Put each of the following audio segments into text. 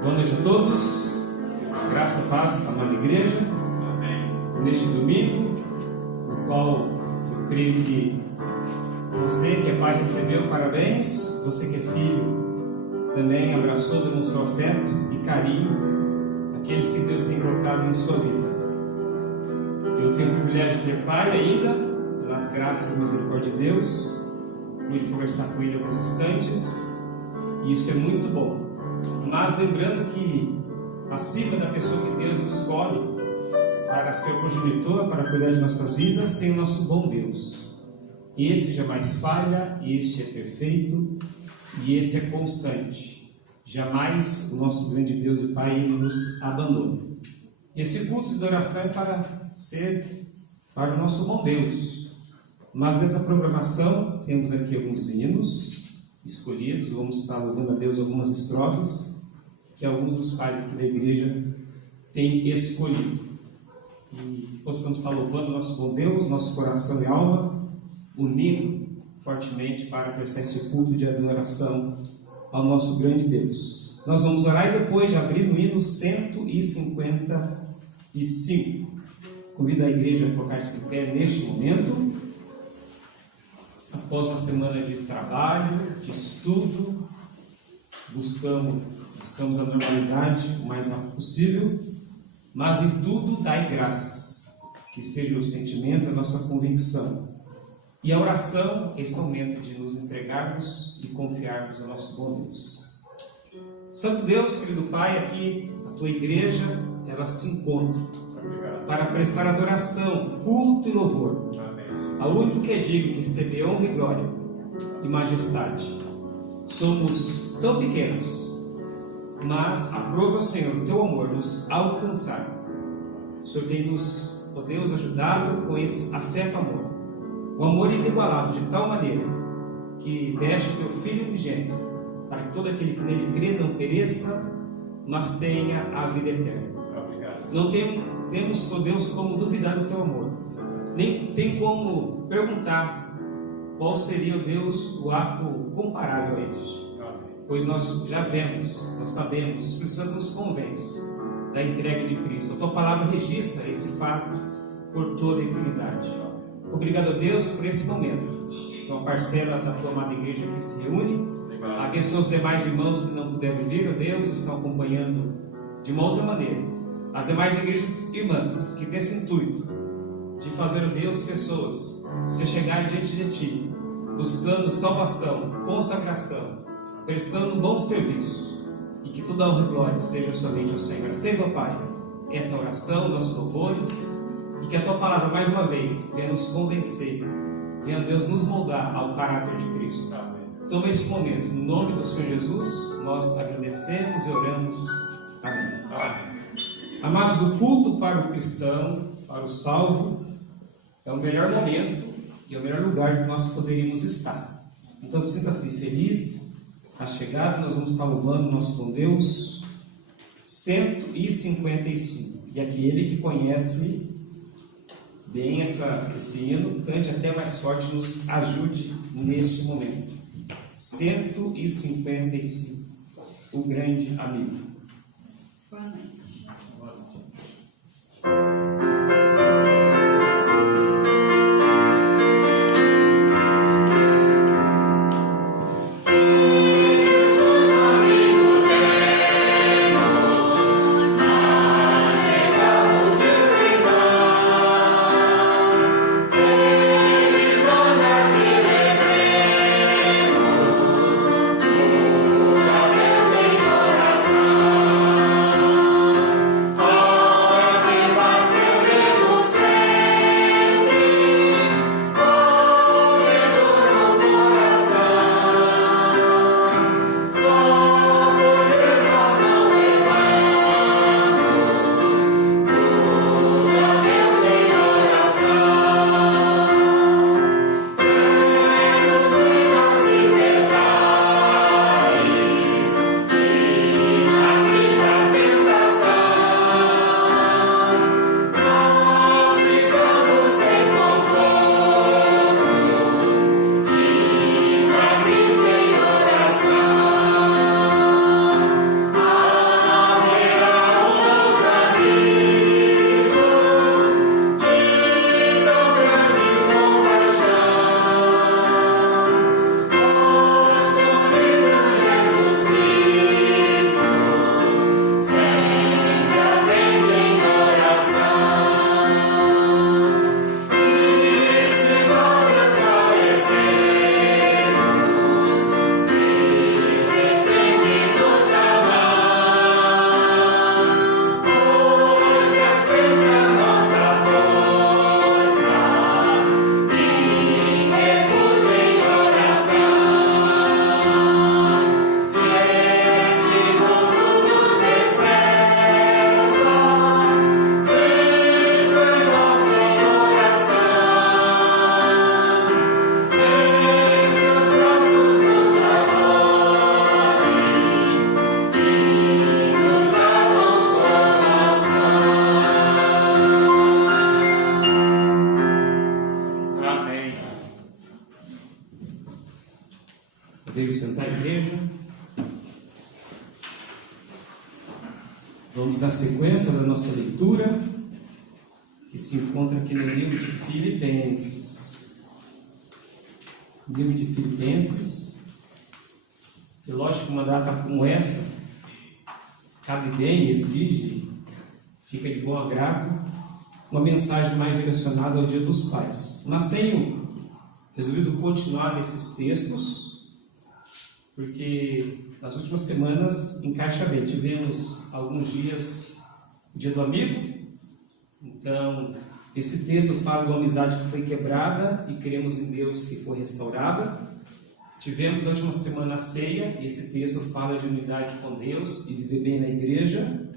Boa noite a todos, graça e paz, amada igreja. Amém. Neste domingo, no qual eu creio que você que é pai recebeu parabéns, você que é filho também abraçou, demonstrou afeto e carinho àqueles que Deus tem colocado em sua vida. Eu tenho o privilégio de ter pai ainda, pelas graças e misericórdia de Deus, pude conversar com ele alguns instantes, e isso é muito bom. Mas lembrando que acima da pessoa que Deus escolhe para ser o progenitor, para cuidar de nossas vidas, tem o nosso bom Deus. Esse jamais falha, esse é perfeito e esse é constante. Jamais o nosso grande Deus e Pai ele nos abandona. Esse culto de adoração é para ser para o nosso bom Deus. Mas nessa programação temos aqui alguns hinos escolhidos, vamos estar louvando a Deus algumas estrofes que alguns dos pais aqui da igreja têm escolhido. E possamos estar louvando nosso bom Deus, nosso coração e alma, unindo fortemente para prestar esse culto de adoração ao nosso grande Deus. Nós vamos orar e depois de abrir no hino 155. Convido a igreja a colocar-se em pé neste momento. Após uma semana de trabalho, de estudo, buscamos a normalidade o mais rápido possível, mas em tudo dai graças, que seja o sentimento, a nossa convicção. E a oração, esse momento de nos entregarmos e confiarmos ao nosso bom Deus. Santo Deus, querido Pai, aqui a tua igreja, ela se encontra para prestar adoração, culto e louvor. Ao único que é digno de receber honra e glória e majestade. Somos tão pequenos, mas aprova, Senhor, o teu amor nos alcançar. O Senhor tem nos, ó Deus, ajudado com esse afeto amor. O amor inigualável de tal maneira que deste o teu Filho unigênito, para que todo aquele que nele crê não pereça, mas tenha a vida eterna. Não temos, ó Deus, como duvidar do teu amor. Nem tem como perguntar qual seria, ó Deus, o ato comparável a este. Pois nós já vemos, nós sabemos, o Espírito Santo nos convence da entrega de Cristo. A tua palavra registra esse fato por toda a eternidade. Obrigado a Deus por esse momento. Uma parcela da tua amada igreja que se reúne. Abençoa os demais irmãos que não puderam vir, ó Deus, estão acompanhando de uma outra maneira. As demais igrejas irmãs que têm esse intuito de fazer, ó Deus, pessoas se chegarem diante de Ti, buscando salvação, consagração, prestando um bom serviço, e que toda a honra e glória seja somente ao Senhor. Receba, Pai, essa oração, nossos louvores, e que a Tua palavra, mais uma vez, venha nos convencer, venha, Deus, nos moldar ao caráter de Cristo. Toma esse momento, no nome do Senhor Jesus, nós agradecemos e oramos. Amém. Amém. Amados, o culto para o cristão, para o salvo, é o melhor momento e é o melhor lugar que nós poderíamos estar. Então, sinta-se feliz. A chegada, nós vamos estar louvando o nosso bom Deus, 155. E aquele que conhece bem esse hino, cante até mais forte, nos ajude neste momento. 155, o grande amigo. Boa noite. Oh Vamos dar sequência da nossa leitura, que se encontra aqui no livro de Filipenses. Livro de Filipenses. E lógico que uma data como essa cabe bem, exige, fica de bom agrado, uma mensagem mais direcionada ao Dia dos Pais. Mas tenho resolvido continuar nesses textos, porque nas últimas semanas encaixa bem. Tivemos alguns dias Dia do Amigo, então esse texto fala de uma amizade que foi quebrada e cremos em Deus que foi restaurada. Tivemos na última semana a ceia, e esse texto fala de unidade com Deus e viver bem na igreja.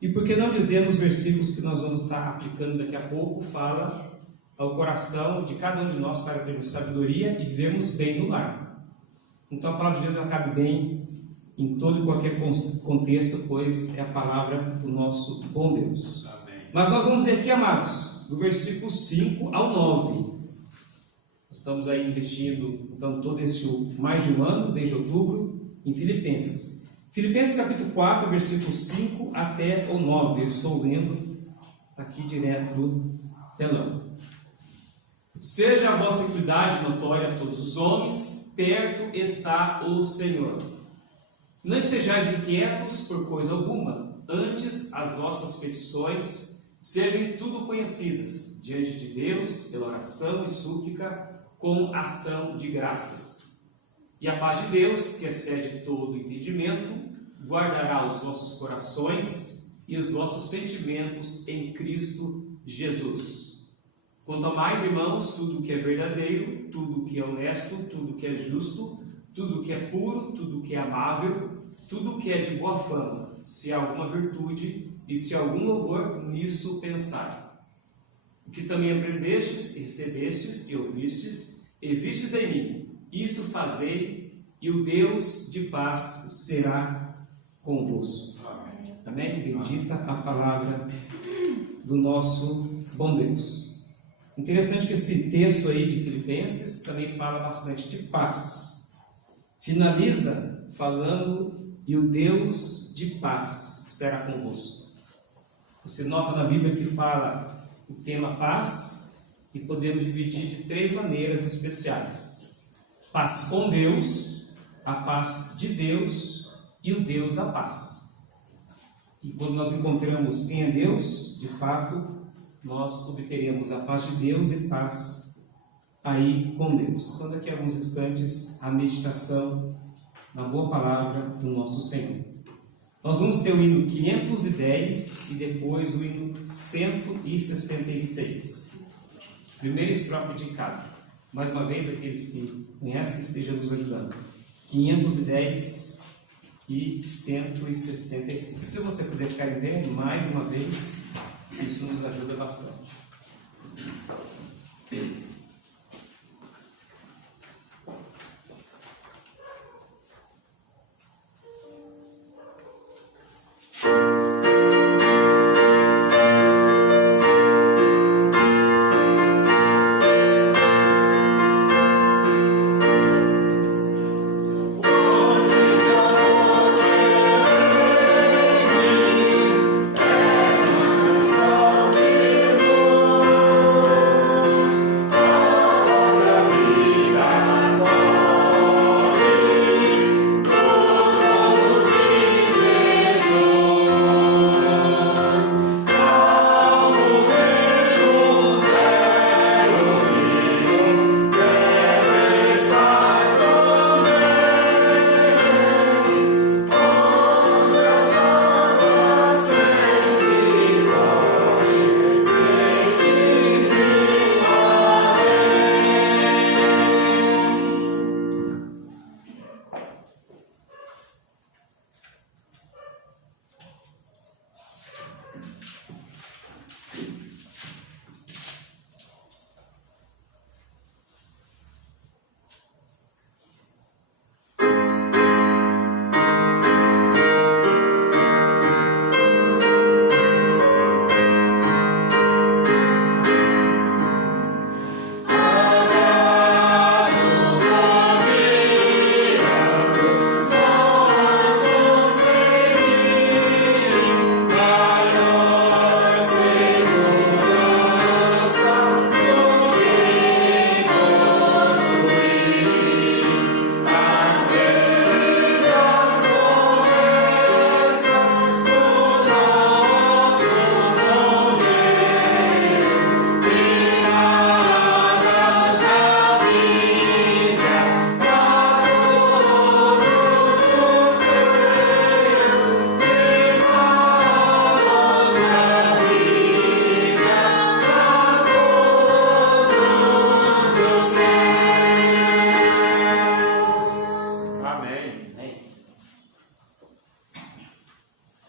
E por que não dizer nos versículos que nós vamos estar aplicando daqui a pouco, fala ao coração de cada um de nós para termos sabedoria e vivermos bem no lar. Então a palavra de Deus ela cabe bem em todo e qualquer contexto, pois é a palavra do nosso bom Deus. Amém. Mas nós vamos ver aqui, amados, do versículo 5 ao 9. Estamos aí investindo, então, todo esse mais de um ano, desde outubro, em Filipenses. Filipenses capítulo 4, versículo 5 até o 9. Eu estou lendo aqui direto do telão. Seja a vossa equidade notória a todos os homens, perto está o Senhor. Não estejais inquietos por coisa alguma, antes as vossas petições sejam em tudo conhecidas, diante de Deus, pela oração e súplica, com ação de graças. E a paz de Deus, que excede todo entendimento, guardará os vossos corações e os vossos sentimentos em Cristo Jesus. Quanto a mais, irmãos, tudo o que é verdadeiro, tudo o que é honesto, tudo o que é justo, tudo o que é puro, tudo o que é amável, tudo o que é de boa fama, se há alguma virtude e se há algum louvor, nisso pensai. O que também aprendestes, e recebestes, e ouvistes, e vistes em mim, isso fazei, e o Deus de paz será convosco. Amém. Amém? Bendita a palavra do nosso bom Deus. Interessante que esse texto aí de Filipenses também fala bastante de paz. Finaliza falando, e o Deus de paz será convosco. Você nota na Bíblia que fala o tema paz, e podemos dividir de 3 maneiras especiais: paz com Deus, a paz de Deus e o Deus da paz. E quando nós encontramos em Deus, de fato, nós obteremos a paz de Deus e paz aí com Deus. Então, daqui a alguns instantes, a meditação na boa palavra do nosso Senhor. Nós vamos ter o hino 510 e depois o hino 166. Primeira estrofe de cada. Mais uma vez, aqueles que conhecem, que estejam nos ajudando. 510 e 166. Se você puder ficar em pé, mais uma vez, isso nos ajuda bastante.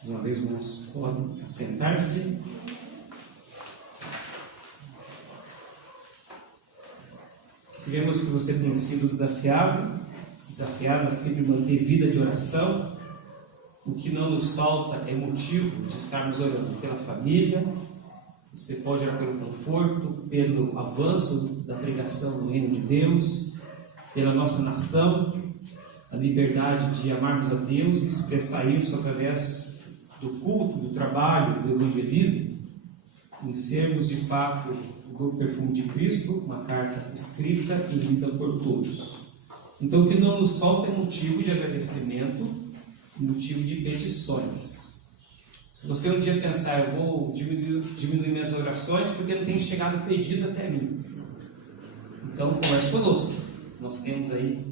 Mais uma vez, irmãos, podem assentar-se. Queremos que você tenha sido desafiado a sempre manter vida de oração. O que não nos falta é motivo de estarmos orando pela família. Você pode orar pelo conforto, pelo avanço da pregação do reino de Deus, pela nossa nação, a liberdade de amarmos a Deus e expressar isso através do culto, do trabalho, do evangelismo, em sermos de fato o perfume de Cristo, uma carta escrita e lida por todos. Então, o que não nos falta é motivo de agradecimento, motivo de petições. Se você um dia pensar, eu vou diminuir minhas orações porque não tem chegado pedido até mim, então converse conosco. Nós temos aí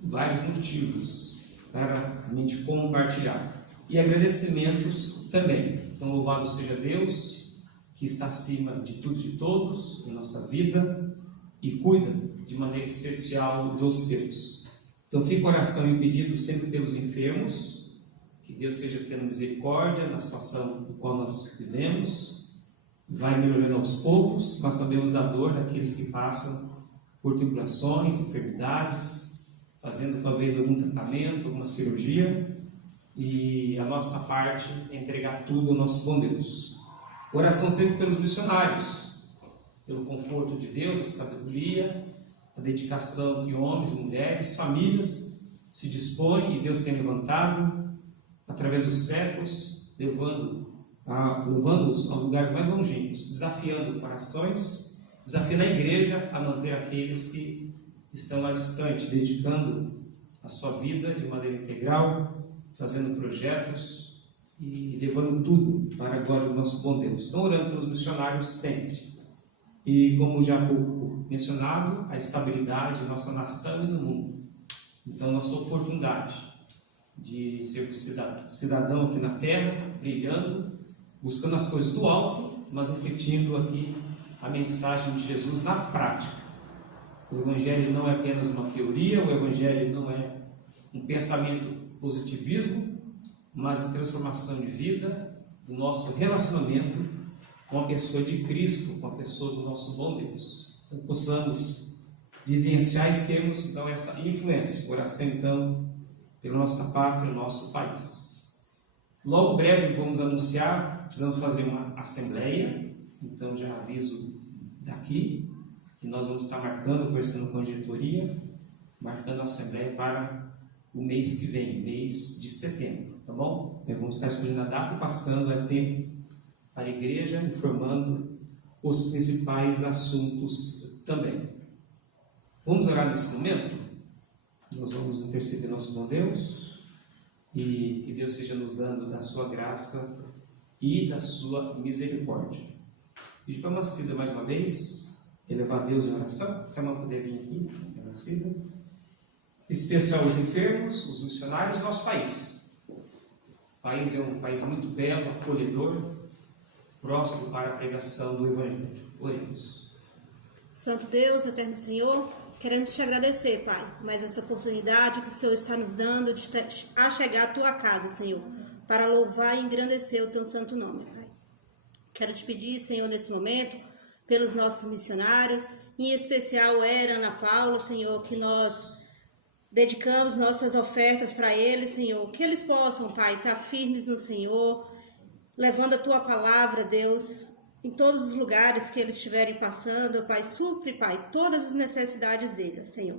vários motivos para a gente compartilhar. E agradecimentos também. Então, louvado seja Deus, que está acima de tudo e de todos em nossa vida e cuida de maneira especial dos seus. Então, fica oração e pedido sempre pelos enfermos, que Deus seja tendo misericórdia na situação no qual nós vivemos, vai melhorando aos poucos, mas sabemos da dor daqueles que passam por tribulações, enfermidades, fazendo talvez algum tratamento, alguma cirurgia, e a nossa parte é entregar tudo ao nosso bom Deus. Oração sempre pelos missionários, pelo conforto de Deus, a sabedoria, a dedicação que homens e mulheres, famílias se dispõem e Deus tem levantado através dos séculos, levando-os aos lugares mais longínquos, desafiando corações, desafiando a igreja a manter aqueles que estão lá distante, dedicando a sua vida de maneira integral, fazendo projetos e levando tudo para a glória do nosso bom Deus. Estão orando pelos missionários sempre. E como já há pouco mencionado, a estabilidade em nossa nação e no mundo. Então, nossa oportunidade de ser cidadão aqui na terra, brilhando, buscando as coisas do alto, mas refletindo aqui a mensagem de Jesus na prática. O Evangelho não é apenas uma teoria, o Evangelho não é um pensamento positivismo, mas a transformação de vida do nosso relacionamento com a pessoa de Cristo, com a pessoa do nosso bom Deus. Então, possamos vivenciar e sermos, então, essa influência. Oração, então, pela nossa pátria, o nosso país. Logo breve vamos anunciar, precisamos fazer uma assembleia, então já aviso daqui, que nós vamos estar marcando, conversando com a diretoria, marcando a assembleia para o mês que vem, mês de setembro, tá bom? Vamos estar escolhendo a data e passando a tempo para a igreja, informando os principais assuntos também. Vamos orar nesse momento? Nós vamos interceder nosso bom Deus e que Deus seja nos dando da sua graça e da sua misericórdia. Pedir para a Macida mais uma vez, elevar a Deus em oração. Se a mãe puder vir aqui, a Macida. Especial os enfermos, os missionários do nosso país. O país é um país muito belo, acolhedor, próximo para a pregação do Evangelho. Oremos. Santo Deus, eterno Senhor, queremos te agradecer, Pai, mais essa oportunidade que o Senhor está nos dando de chegar à tua casa, Senhor, para louvar e engrandecer o teu santo nome, Pai. Quero te pedir, Senhor, nesse momento, pelos nossos missionários, em especial Era, Ana Paula, Senhor, que nós dedicamos nossas ofertas para eles, Senhor, que eles possam, Pai, estar firmes no Senhor, levando a tua palavra, Deus, em todos os lugares que eles estiverem passando, Pai, supre, Pai, todas as necessidades deles, Senhor.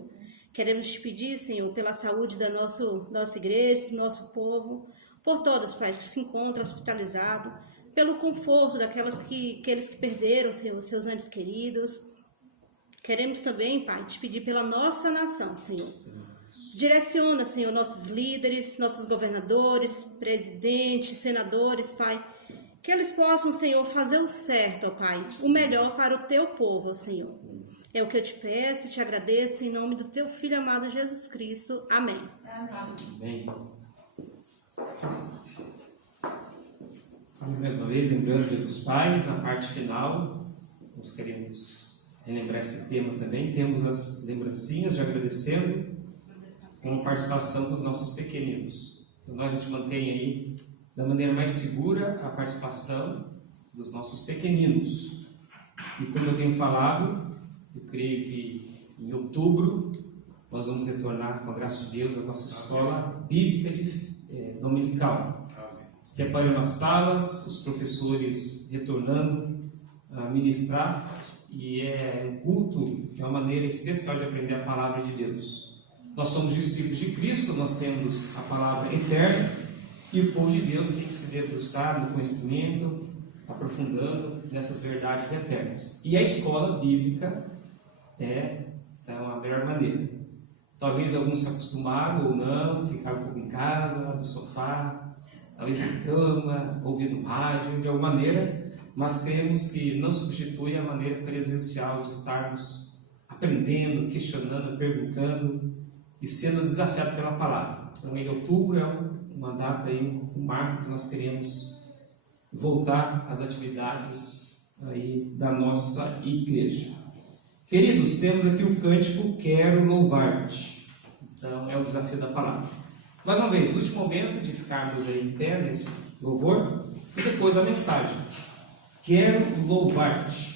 Queremos te pedir, Senhor, pela saúde da nossa igreja, do nosso povo, por todas, Pai, que se encontram hospitalizados, pelo conforto daqueles que perderam, Senhor, seus entes queridos. Queremos também, Pai, te pedir pela nossa nação, Senhor. Direciona, Senhor, nossos líderes, nossos governadores, presidentes, senadores, Pai, que eles possam, Senhor, fazer o certo, ó Pai, o melhor para o teu povo, ó Senhor. É o que eu te peço e te agradeço em nome do teu Filho amado Jesus Cristo. Amém. Amém. Mais uma vez, lembrando o Dia dos Pais, na parte final, nós queremos relembrar esse tema também. Temos as lembrancinhas de agradecendo com a participação dos nossos pequeninos. Então, a gente mantém aí da maneira mais segura a participação dos nossos pequeninos. E como eu tenho falado, eu creio que em outubro nós vamos retornar, com a graça de Deus, à nossa escola bíblica dominical. Separando as salas, os professores retornando a ministrar, e é um culto, é uma maneira especial de aprender a palavra de Deus. Nós somos discípulos de Cristo, nós temos a palavra eterna, e o povo de Deus tem que se debruçar no conhecimento, aprofundando nessas verdades eternas. E a escola bíblica é uma melhor maneira. Talvez alguns se acostumaram ou não, ficaram um pouco em casa, no sofá, talvez na cama, ouvindo rádio, de alguma maneira, mas cremos que não substitui a maneira presencial de estarmos aprendendo, questionando, perguntando e sendo desafiado pela palavra. Então, em outubro é uma data, um marco que nós queremos voltar às atividades aí da nossa igreja. Queridos, temos aqui o cântico Quero Louvar-te. Então, é o desafio da palavra. Mais uma vez, último momento de ficarmos aí em pé nesse louvor e depois a mensagem. Quero louvar-te.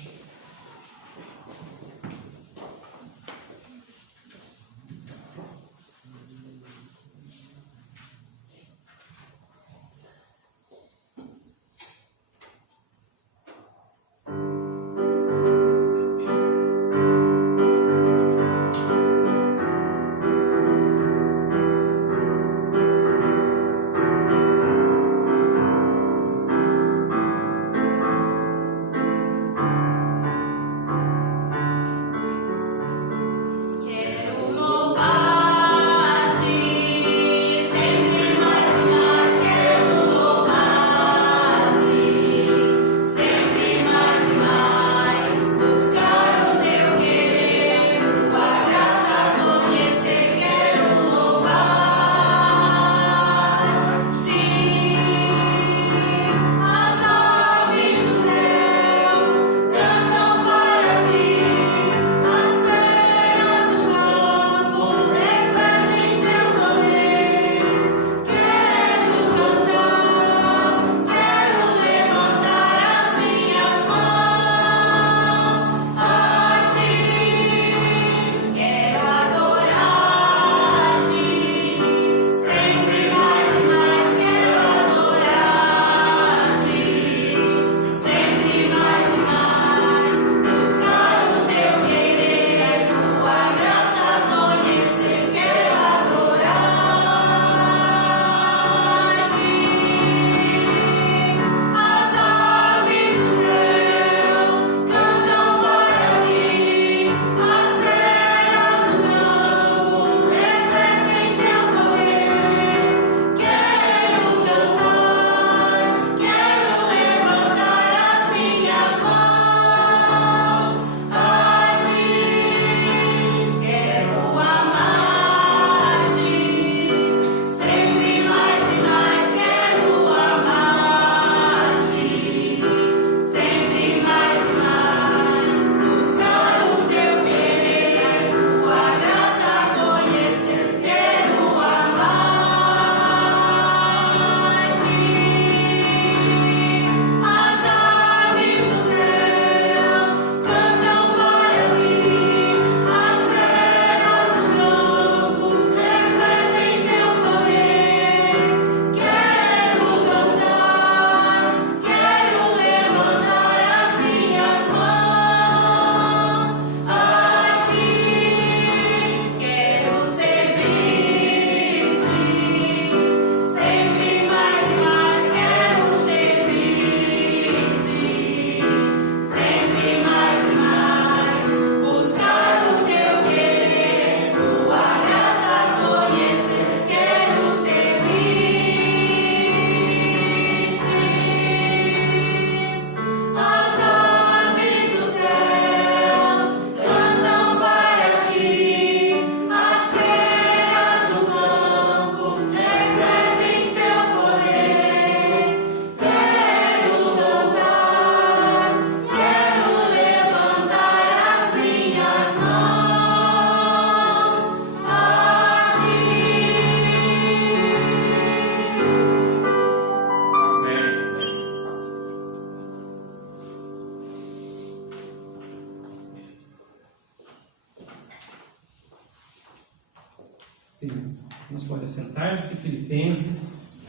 Pode sentar-se. Filipenses,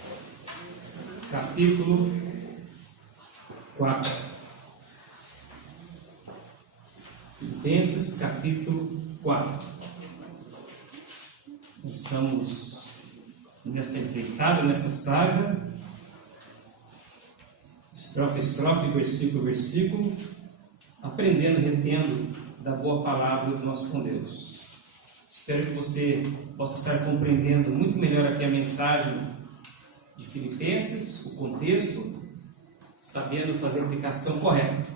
capítulo 4. Filipenses, capítulo 4. Estamos nessa empreitada, nessa saga, estrofe a estrofe, versículo a versículo, aprendendo, retendo da boa palavra do nosso com Deus. Espero que você possa estar compreendendo muito melhor aqui a mensagem de Filipenses, o contexto, sabendo fazer a aplicação correta.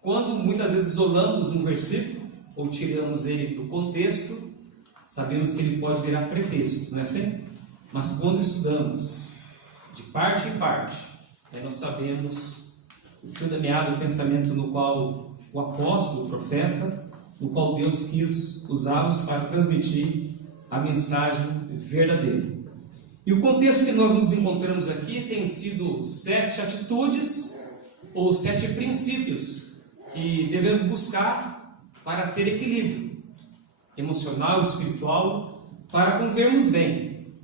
Quando muitas vezes isolamos um versículo ou tiramos ele do contexto, sabemos que ele pode virar pretexto, não é assim? Mas quando estudamos de parte em parte, nós sabemos o fio da meada, o pensamento no qual o apóstolo, o profeta, no qual Deus quis usá-los para transmitir a mensagem verdadeira. E o contexto que nós nos encontramos aqui tem sido 7 atitudes ou 7 princípios que devemos buscar para ter equilíbrio emocional, espiritual, para convivermos bem.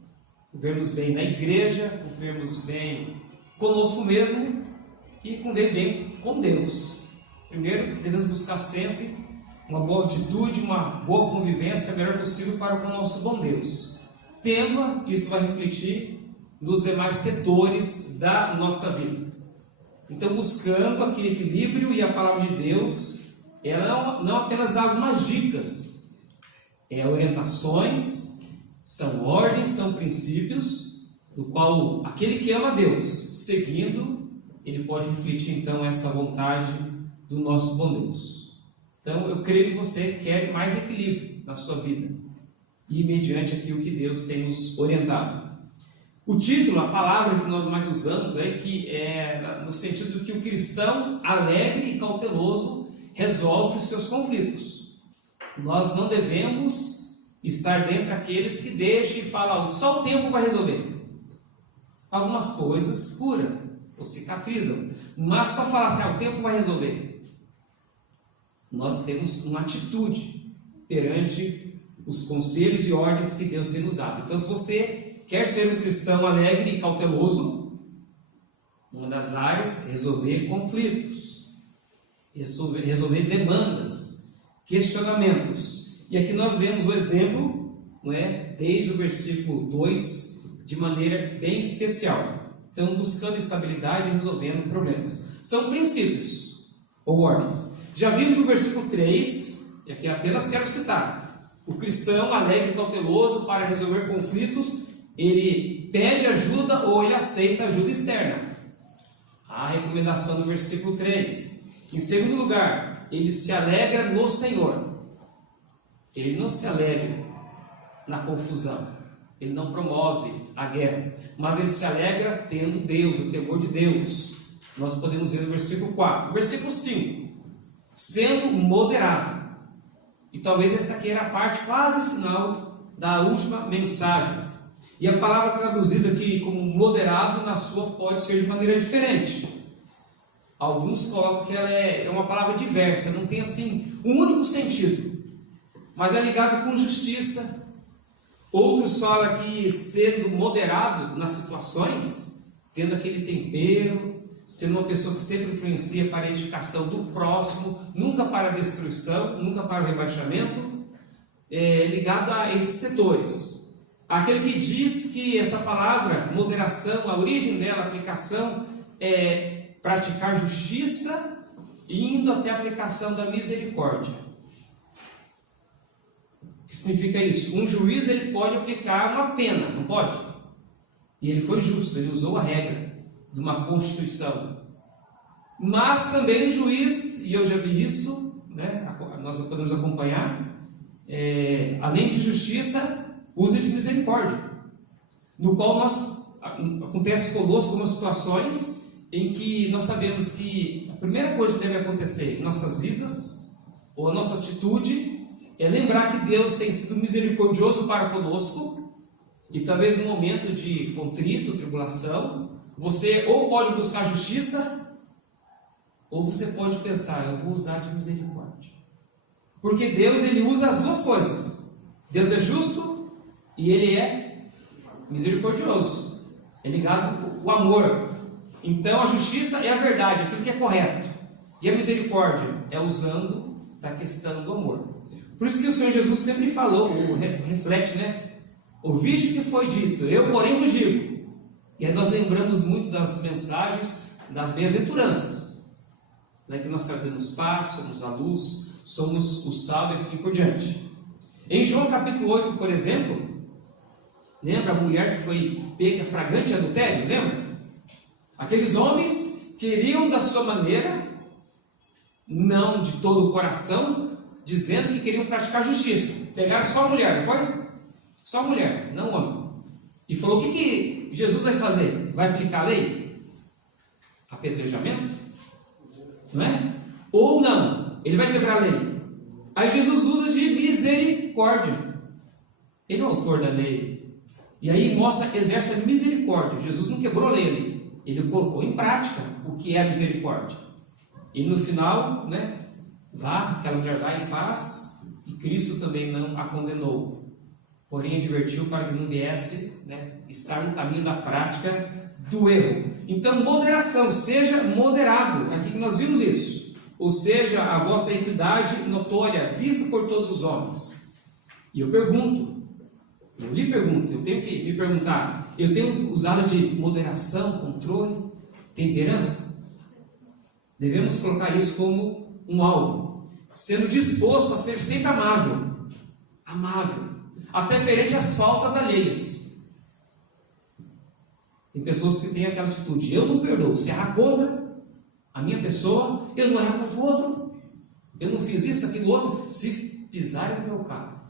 Convivermos bem na igreja, convivermos bem conosco mesmo e conviver bem com Deus. Primeiro, devemos buscar sempre uma boa atitude, uma boa convivência, a melhor possível para com o nosso bom Deus. Tendo, isso vai refletir nos demais setores da nossa vida. Então, buscando aquele equilíbrio, e a palavra de Deus, ela não apenas dá algumas dicas, orientações, são ordens, são princípios, no qual aquele que ama a Deus, seguindo, ele pode refletir então essa vontade do nosso bom Deus. Então, eu creio que você quer mais equilíbrio na sua vida, e mediante aquilo que Deus tem nos orientado. O título, a palavra que nós mais usamos que é no sentido que o cristão alegre e cauteloso resolve os seus conflitos. Nós não devemos estar dentre aqueles que deixam e falam, só o tempo vai resolver. Algumas coisas curam ou cicatrizam, mas só falar assim, o tempo vai resolver. Nós temos uma atitude perante os conselhos e ordens que Deus tem nos dado. Então, se você quer ser um cristão alegre e cauteloso, uma das áreas é resolver conflitos, resolver demandas, questionamentos. E aqui nós vemos o exemplo, desde o versículo 2, de maneira bem especial. Então, buscando estabilidade e resolvendo problemas. São princípios ou ordens. Já vimos o versículo 3, e aqui apenas quero citar. O cristão alegre e cauteloso para resolver conflitos, ele pede ajuda ou ele aceita ajuda externa. A recomendação do versículo 3. Em segundo lugar, ele se alegra no Senhor. Ele não se alegra na confusão. Ele não promove a guerra. Mas ele se alegra tendo Deus, o temor de Deus. Nós podemos ver no versículo 4. Versículo 5. Sendo moderado. E talvez essa aqui era a parte quase final da última mensagem. E a palavra traduzida aqui como moderado, na sua pode ser de maneira diferente. Alguns colocam que ela é uma palavra diversa, não tem assim um único sentido, mas é ligado com justiça. Outros falam que sendo moderado nas situações, tendo aquele tempero, sendo uma pessoa que sempre influencia para a edificação do próximo, nunca para a destruição, nunca para o rebaixamento, ligado a esses setores. Aquele que diz que essa palavra, moderação, a origem dela, a aplicação, é praticar justiça, indo até a aplicação da misericórdia. O que significa isso? Um juiz ele pode aplicar uma pena, não pode? E ele foi justo, ele usou a regra de uma constituição. Mas também o juiz, e eu já vi isso, nós podemos acompanhar, além de justiça, usa de misericórdia, no qual acontece conosco algumas situações em que nós sabemos que a primeira coisa que deve acontecer em nossas vidas, ou a nossa atitude, é lembrar que Deus tem sido misericordioso para conosco, e talvez no momento de contrito, tribulação, você ou pode buscar justiça, ou você pode pensar, eu vou usar de misericórdia. Porque Deus, ele usa as duas coisas. Deus é justo e ele é misericordioso. É ligado ao amor. Então a justiça é a verdade, aquilo que é correto. E a misericórdia é usando da questão do amor. Por isso que o Senhor Jesus sempre falou, reflete, né? Ouviste o que foi dito, eu porém vos digo. E aí nós lembramos muito das mensagens das bem-aventuranças, né? Que nós trazemos paz, somos a luz, somos o sal e assim por diante. Em João capítulo 8, por exemplo, lembra a mulher que foi pega flagrante adultério? Lembra? Aqueles homens queriam da sua maneira, não de todo o coração, dizendo que queriam praticar justiça. Pegaram só a mulher, não foi? Só a mulher, não o homem. E falou: o que Jesus vai fazer? Vai aplicar a lei? Apedrejamento? Não é? Ou não? Ele vai quebrar a lei? Aí Jesus usa de misericórdia. Ele é o autor da lei. E aí mostra, exerce a misericórdia. Jesus não quebrou a lei ali. Ele colocou em prática o que é a misericórdia. E no final, né? Aquela mulher vai em paz, e Cristo também não a condenou. Porém, advertiu para que não viesse, né, estar no caminho da prática do erro. Então, moderação, seja moderado. Aqui que nós vimos isso. Ou seja, a vossa equidade notória, vista por todos os homens. E eu lhe pergunto, eu tenho que me perguntar, eu tenho usado de moderação, controle, temperança? Devemos colocar isso como um alvo, sendo disposto a ser sempre amável, até perante as faltas alheias. Tem pessoas que têm aquela atitude: eu não perdoo, se errar contra a minha pessoa, eu não erro contra o outro, eu não fiz isso, aquilo, outro, se pisarem no meu carro.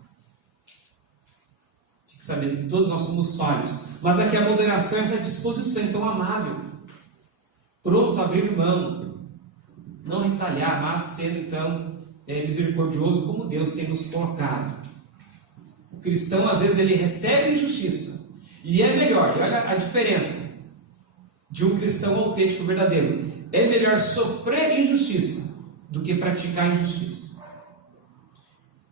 Fique sabendo que todos nós somos falhos, mas aqui a moderação é essa disposição, então amável, pronto a abrir mão, não retalhar, mas sendo então misericordioso, como Deus tem nos colocado. O cristão, às vezes, ele recebe injustiça, e é melhor, e olha a diferença de um cristão autêntico, verdadeiro: é melhor sofrer injustiça do que praticar injustiça.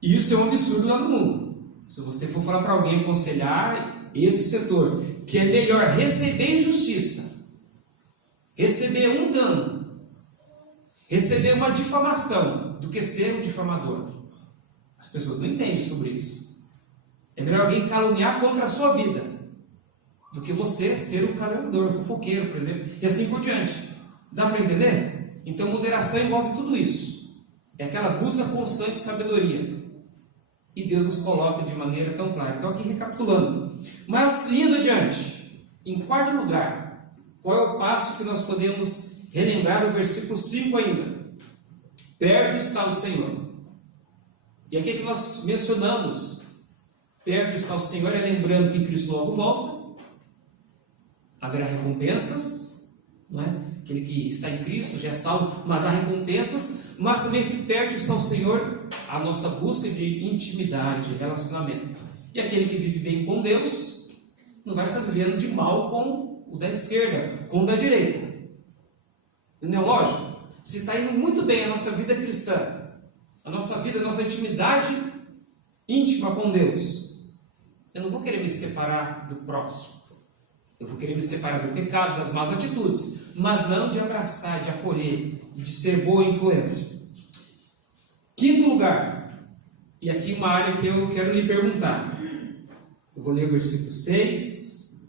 E isso é um absurdo lá no mundo. Se você for falar para alguém, aconselhar esse setor, que é melhor receber injustiça, receber um dano, receber uma difamação, do que ser um difamador. As pessoas não entendem sobre isso. É melhor alguém caluniar contra a sua vida do que você ser um caluniador, um fofoqueiro, por exemplo, e assim por diante. Dá para entender? Então, moderação envolve tudo isso. É aquela busca constante de sabedoria. E Deus nos coloca de maneira tão clara. Então, aqui recapitulando. Mas, indo adiante, em quarto lugar, qual é o passo que nós podemos relembrar do versículo 5 ainda? Perto está o Senhor. E aqui é que nós mencionamos: perto está o Senhor, é lembrando que Cristo logo volta, haverá recompensas, não é? Aquele que está em Cristo já é salvo, mas há recompensas, mas também se perto está o Senhor, a nossa busca de intimidade, relacionamento. E aquele que vive bem com Deus, não vai estar vivendo de mal com o da esquerda, com o da direita. Não é lógico? Se está indo muito bem a nossa vida cristã, a nossa vida, a nossa intimidade íntima com Deus, eu não vou querer me separar do próximo. Eu vou querer me separar do pecado, das más atitudes, mas não de abraçar, de acolher e de ser boa influência. Quinto lugar, e aqui uma área que eu quero lhe perguntar. Eu vou ler o versículo 6,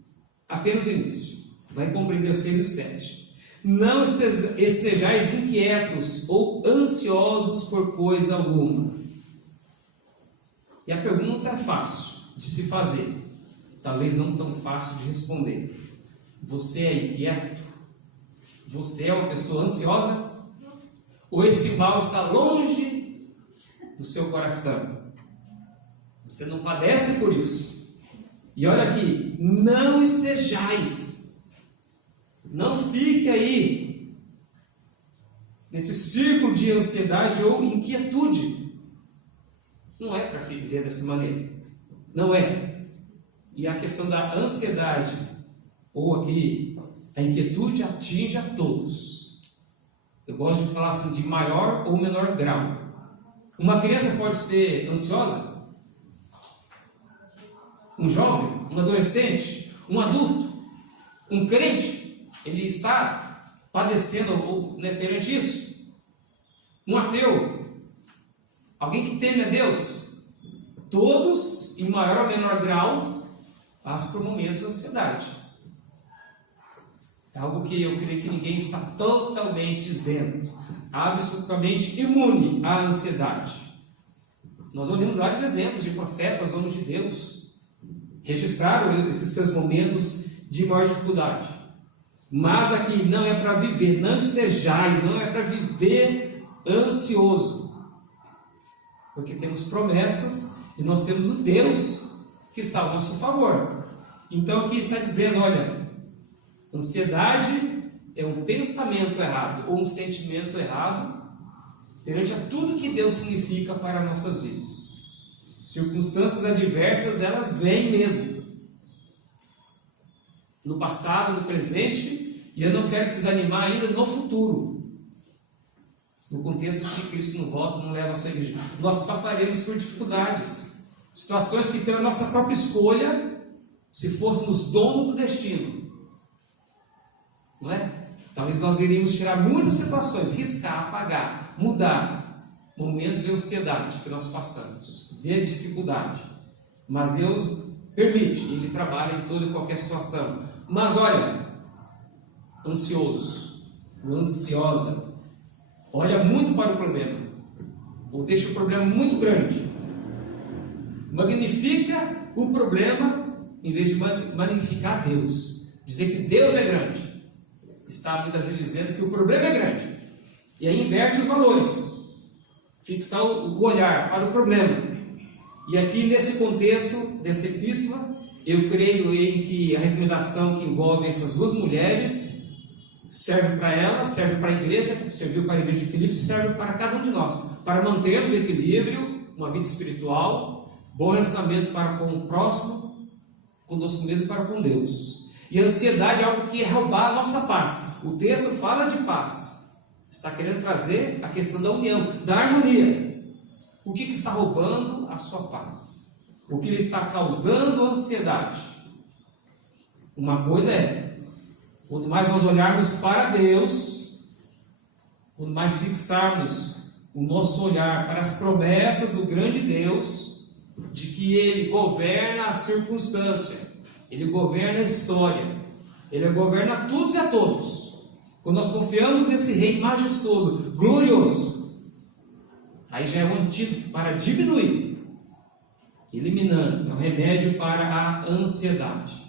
apenas o início. Vai compreender o 6 e o 7. Não estejais inquietos ou ansiosos por coisa alguma. E a pergunta é fácil de se fazer, talvez não tão fácil de responder. Você é inquieto? Você é uma pessoa ansiosa? Ou esse mal está longe do seu coração? Você não padece por isso? E olha aqui: não estejais, não fique aí nesse círculo de ansiedade ou inquietude. Não é para viver dessa maneira, não é. E a questão da ansiedade, ou aqui, a inquietude atinge a todos. Eu gosto de falar assim, de maior ou menor grau. Uma criança pode ser ansiosa? Um jovem? Um adolescente? Um adulto, um crente, ele está padecendo perante isso? Um ateu, alguém que teme a Deus, todos, em maior ou menor grau, passam por momentos de ansiedade. É algo que eu creio que ninguém está totalmente isento, absolutamente imune à ansiedade. Nós olhamos vários exemplos de profetas, homens de Deus, registraram esses seus momentos de maior dificuldade. Mas aqui não é para viver, não estejais, não é para viver ansioso, porque temos promessas e nós temos o Deus que está ao nosso favor. Então aqui está dizendo, olha, ansiedade é um pensamento errado ou um sentimento errado perante a tudo que Deus significa para nossas vidas. Circunstâncias adversas, elas vêm mesmo, no passado, no presente, e eu não quero desanimar ainda no futuro. No contexto, se Cristo não volta, não leva a sua igreja, nós passaremos por dificuldades, situações que pela nossa própria escolha, se fôssemos dono do destino, não é? Talvez nós iríamos tirar muitas situações, riscar, apagar, mudar momentos de ansiedade que nós passamos, de dificuldade. Mas Deus permite, Ele trabalha em toda e qualquer situação. Mas olha, ansioso, ansiosa, olha muito para o problema, ou deixa o problema muito grande, magnifica o problema em vez de magnificar Deus, dizer que Deus é grande. Está muitas vezes dizendo que o problema é grande, e aí inverte os valores, fixar o olhar para o problema. E aqui nesse contexto dessa epístola, eu creio em que a recomendação que envolve essas duas mulheres serve para elas, serve para a igreja, serviu para a igreja de Filipos, serve para cada um de nós, para mantermos equilíbrio, uma vida espiritual, bom relacionamento para com o próximo, conosco mesmo e para com Deus. E a ansiedade é algo que é roubar a nossa paz. O texto fala de paz, está querendo trazer a questão da união, da harmonia. O que está roubando a sua paz? O que lhe está causando ansiedade? Uma coisa é, quanto mais nós olharmos para Deus, quanto mais fixarmos o nosso olhar para as promessas do grande Deus, de que Ele governa a circunstância, Ele governa a história, Ele governa todos e a todos. Quando nós confiamos nesse Rei majestoso, glorioso, aí já é um antídoto para diminuir, eliminando, é um remédio para a ansiedade.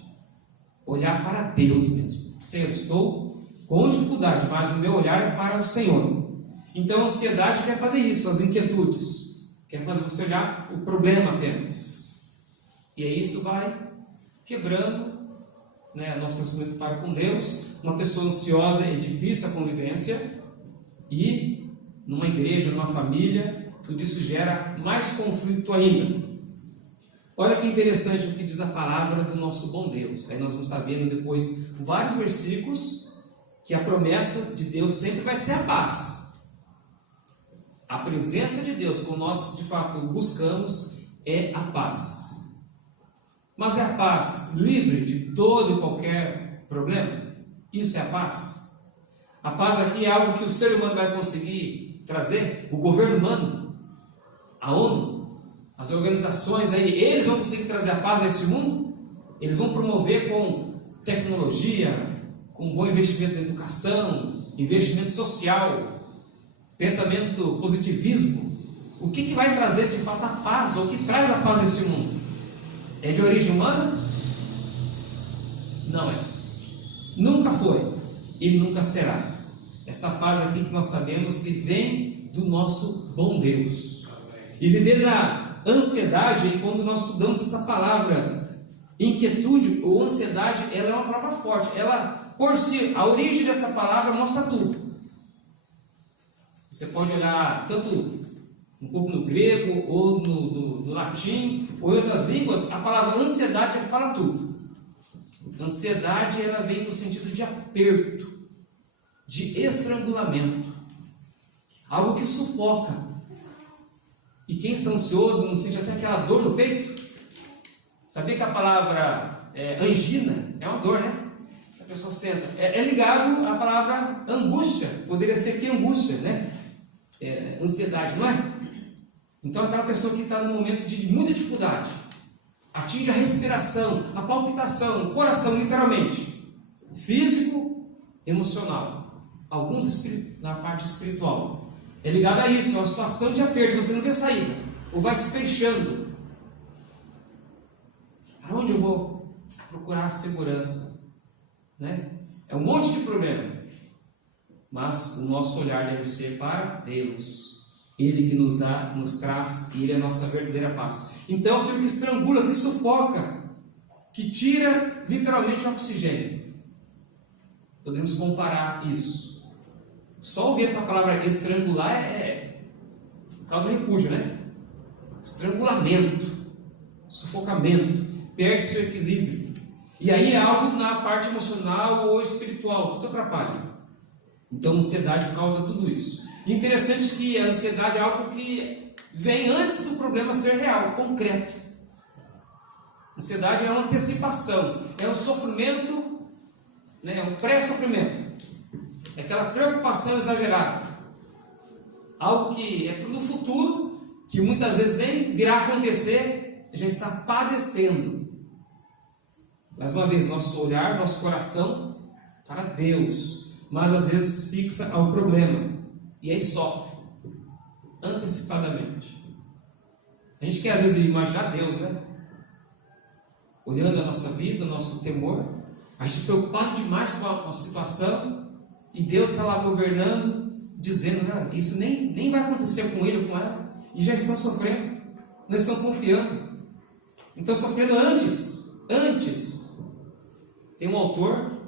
Olhar para Deus mesmo. Senhor, estou com dificuldade, mas o meu olhar é para o Senhor. Então a ansiedade quer fazer isso, as inquietudes, quer fazer você olhar o problema apenas. E aí isso vai quebrando, nosso relacionamento para com Deus. Uma pessoa ansiosa é difícil a convivência, e numa igreja, numa família, tudo isso gera mais conflito ainda. Olha que interessante o que diz a palavra do nosso bom Deus. Aí nós vamos estar vendo depois vários versículos que a promessa de Deus sempre vai ser a paz. A presença de Deus, como nós de fato buscamos, é a paz. Mas é a paz livre de todo e qualquer problema? Isso é a paz? A paz aqui é algo que o ser humano vai conseguir trazer? O governo humano, a ONU, as organizações aí, eles vão conseguir trazer a paz a esse mundo? Eles vão promover com tecnologia, com bom investimento na educação, investimento social, pensamento positivismo. O que vai trazer de fato a paz? Ou o que traz a paz a esse mundo? É de origem humana? Não é. Nunca foi e nunca será. Essa paz aqui que nós sabemos que vem do nosso bom Deus. E viver na ansiedade, quando nós estudamos essa palavra, inquietude ou ansiedade, ela é uma palavra forte. Ela, por si, a origem dessa palavra mostra tudo. Você pode olhar tanto um pouco no grego, ou no latim, ou em outras línguas, a palavra ansiedade fala tudo. Ansiedade, ela vem no sentido de aperto, de estrangulamento, algo que sufoca. E quem está ansioso não sente até aquela dor no peito? Sabia que a palavra angina é uma dor, né? A pessoa senta. É ligado à palavra angústia. Poderia ser aqui angústia, né? Ansiedade, não é? Então aquela pessoa que está num momento de muita dificuldade, atinge a respiração, a palpitação, o coração, literalmente, físico, emocional, alguns na parte espiritual. É ligado a isso, é uma situação de aperto, você não vê saída, ou vai se fechando. Para onde eu vou procurar segurança? Né? É um monte de problema, mas o nosso olhar deve ser para Deus. Ele que nos traz, Ele é a nossa verdadeira paz. Então, aquilo que estrangula, que sufoca, que tira literalmente o oxigênio. Podemos comparar isso. Só ouvir essa palavra estrangular causa repúdio, né? Estrangulamento, sufocamento, perde seu equilíbrio. E aí é algo na parte emocional ou espiritual, tudo atrapalha. Então, a ansiedade causa tudo isso. Interessante que a ansiedade é algo que vem antes do problema ser real, concreto. Ansiedade é uma antecipação, é um sofrimento, né, é um pré-sofrimento. É aquela preocupação exagerada. Algo que é para o futuro, que muitas vezes nem virá acontecer, já está padecendo. Mais uma vez, nosso olhar, nosso coração para Deus, mas às vezes fixa ao problema. E aí sofre, antecipadamente. A gente quer às vezes imaginar Deus, né? Olhando a nossa vida, o nosso temor, a gente preocupado demais com a situação, e Deus está lá governando, dizendo, não, isso nem vai acontecer com ele ou com ela, e já estão sofrendo, não estão confiando. Então sofrendo antes. Tem um autor,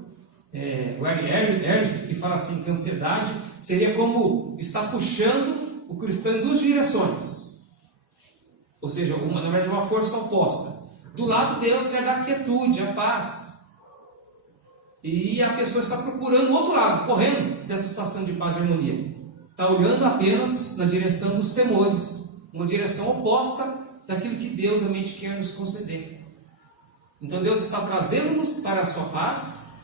o Ersby, que fala assim, que a ansiedade seria como estar puxando o cristão em duas direções. Ou seja, na verdade uma força oposta. Do lado Deus quer dar a quietude, a paz. E a pessoa está procurando o outro lado, correndo dessa situação de paz e harmonia. Está olhando apenas na direção dos temores, uma direção oposta daquilo que Deus realmente quer nos conceder. Então Deus está trazendo-nos para a sua paz,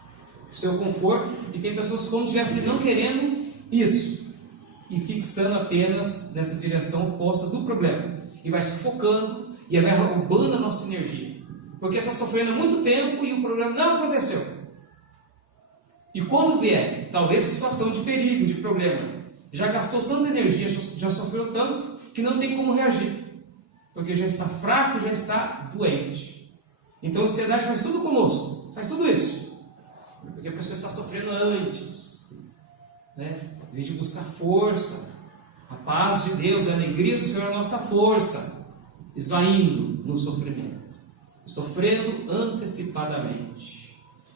o seu conforto, e tem pessoas como se estivessem não querendo isso, e fixando apenas nessa direção oposta do problema, e vai sufocando, e vai roubando a nossa energia, porque está sofrendo há muito tempo e o problema não aconteceu. E quando vier, talvez a situação de perigo, de problema, já gastou tanta energia, já sofreu tanto, que não tem como reagir, porque já está fraco, já está doente. Então a ansiedade faz tudo conosco, faz tudo isso, porque a pessoa está sofrendo antes, né? Em vez de buscar força, a paz de Deus, a alegria do Senhor é a nossa força, esvaindo no sofrimento, sofrendo antecipadamente,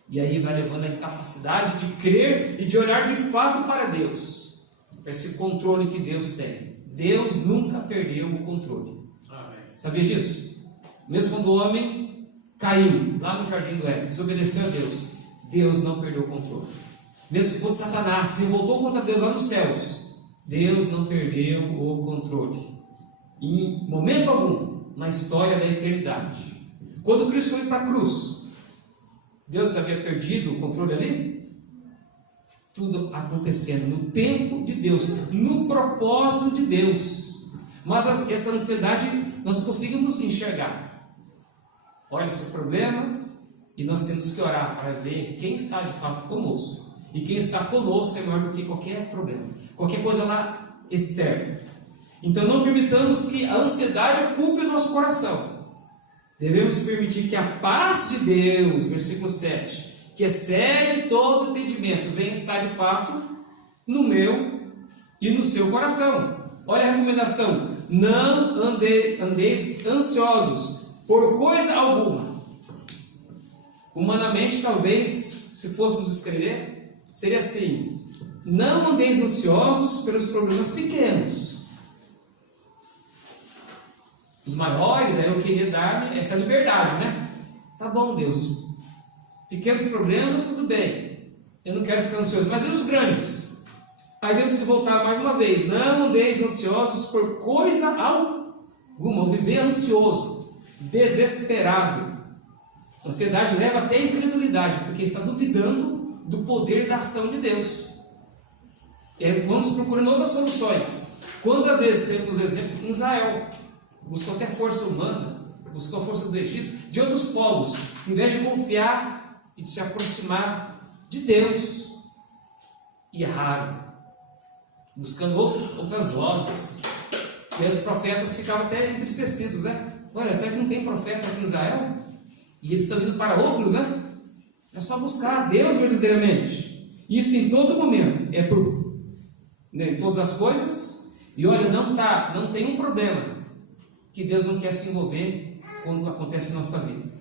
e aí vai levando a incapacidade de crer e de olhar de fato para Deus, para esse controle que Deus tem. Deus nunca perdeu o controle. Amém. Sabia disso? Mesmo quando o homem caiu lá no jardim do Éden, desobedeceu a Deus, Deus não perdeu o controle. Mesmo quando Satanás se voltou contra Deus lá nos céus, Deus não perdeu o controle. Em momento algum, na história da eternidade. Quando Cristo foi para a cruz, Deus havia perdido o controle ali? Tudo acontecendo no tempo de Deus, no propósito de Deus. Mas essa ansiedade nós conseguimos enxergar. Olha esse problema, e nós temos que orar para ver quem está de fato conosco. E quem está conosco é maior do que qualquer problema, qualquer coisa lá externa. Então não permitamos que a ansiedade ocupe o nosso coração. Devemos permitir que a paz de Deus, versículo 7, que excede todo entendimento, venha estar de fato no meu e no seu coração. Olha a recomendação: não andeis ansiosos por coisa alguma. Humanamente, talvez, se fôssemos escrever, seria assim: não andeis ansiosos pelos problemas pequenos. Os maiores, aí eu queria dar essa liberdade, né? Tá bom, Deus, os pequenos problemas, tudo bem, eu não quero ficar ansioso, mas e os grandes? Aí temos que voltar mais uma vez: não andeis ansiosos por coisa alguma, ou viver ansioso, desesperado. A ansiedade leva até a incredulidade. incredulidade, porque está duvidando do poder e da ação de Deus. Vamos procurando outras soluções. Quantas vezes temos exemplos em Israel? Buscou até força humana, buscou a força do Egito, de outros povos, em vez de confiar e de se aproximar de Deus, e erraram, buscando outras vozes. E os profetas ficavam até entristecidos, né? Olha, será que não tem profeta aqui em Israel? E eles estão indo para outros, né? É só buscar a Deus verdadeiramente. Isso em todo momento, em todas as coisas. E olha, não tem um problema que Deus não quer se envolver quando acontece em nossa vida.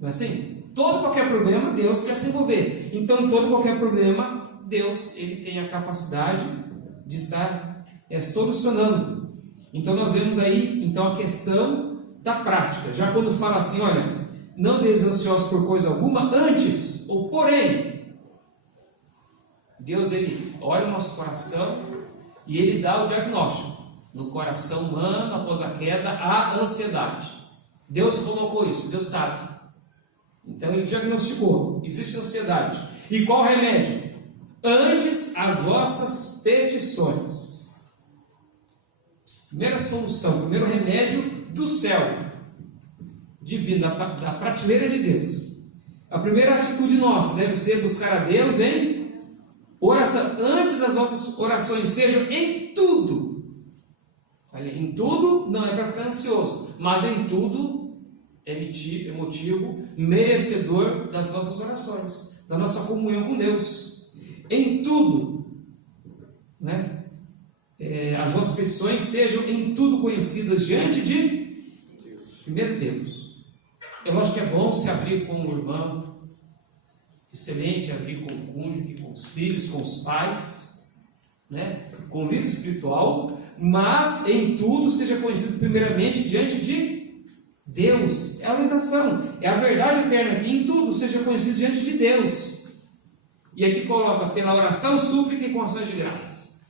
Não é assim? Qualquer problema, Deus quer se envolver. Então, em qualquer problema, Deus, ele tem a capacidade de estar solucionando. Então, nós vemos aí a questão da prática. Já quando fala assim, olha, não andeis ansiosos por coisa alguma, antes, ou porém, Deus, ele olha o nosso coração e ele dá o diagnóstico. No coração humano, após a queda, há ansiedade. Deus colocou isso, Deus sabe. Então ele diagnosticou, existe ansiedade. E qual o remédio? Antes as vossas petições. Primeira solução, primeiro remédio do céu divino, da prateleira de Deus. A primeira atitude nossa deve ser buscar a Deus em oração. Antes as nossas orações sejam em tudo. Olha, em tudo não é para ficar ansioso, mas em tudo é motivo merecedor das nossas orações, da nossa comunhão com Deus. Em tudo, né? As vossas petições sejam em tudo conhecidas diante de primeiro Deus. É lógico que é bom se abrir com o irmão, excelente abrir com o cônjuge, com os filhos, com os pais, né? Com o líder espiritual, mas em tudo seja conhecido primeiramente diante de Deus. É a orientação, é a verdade eterna, que em tudo seja conhecido diante de Deus. E aqui coloca pela oração, súplica e com ações de graças.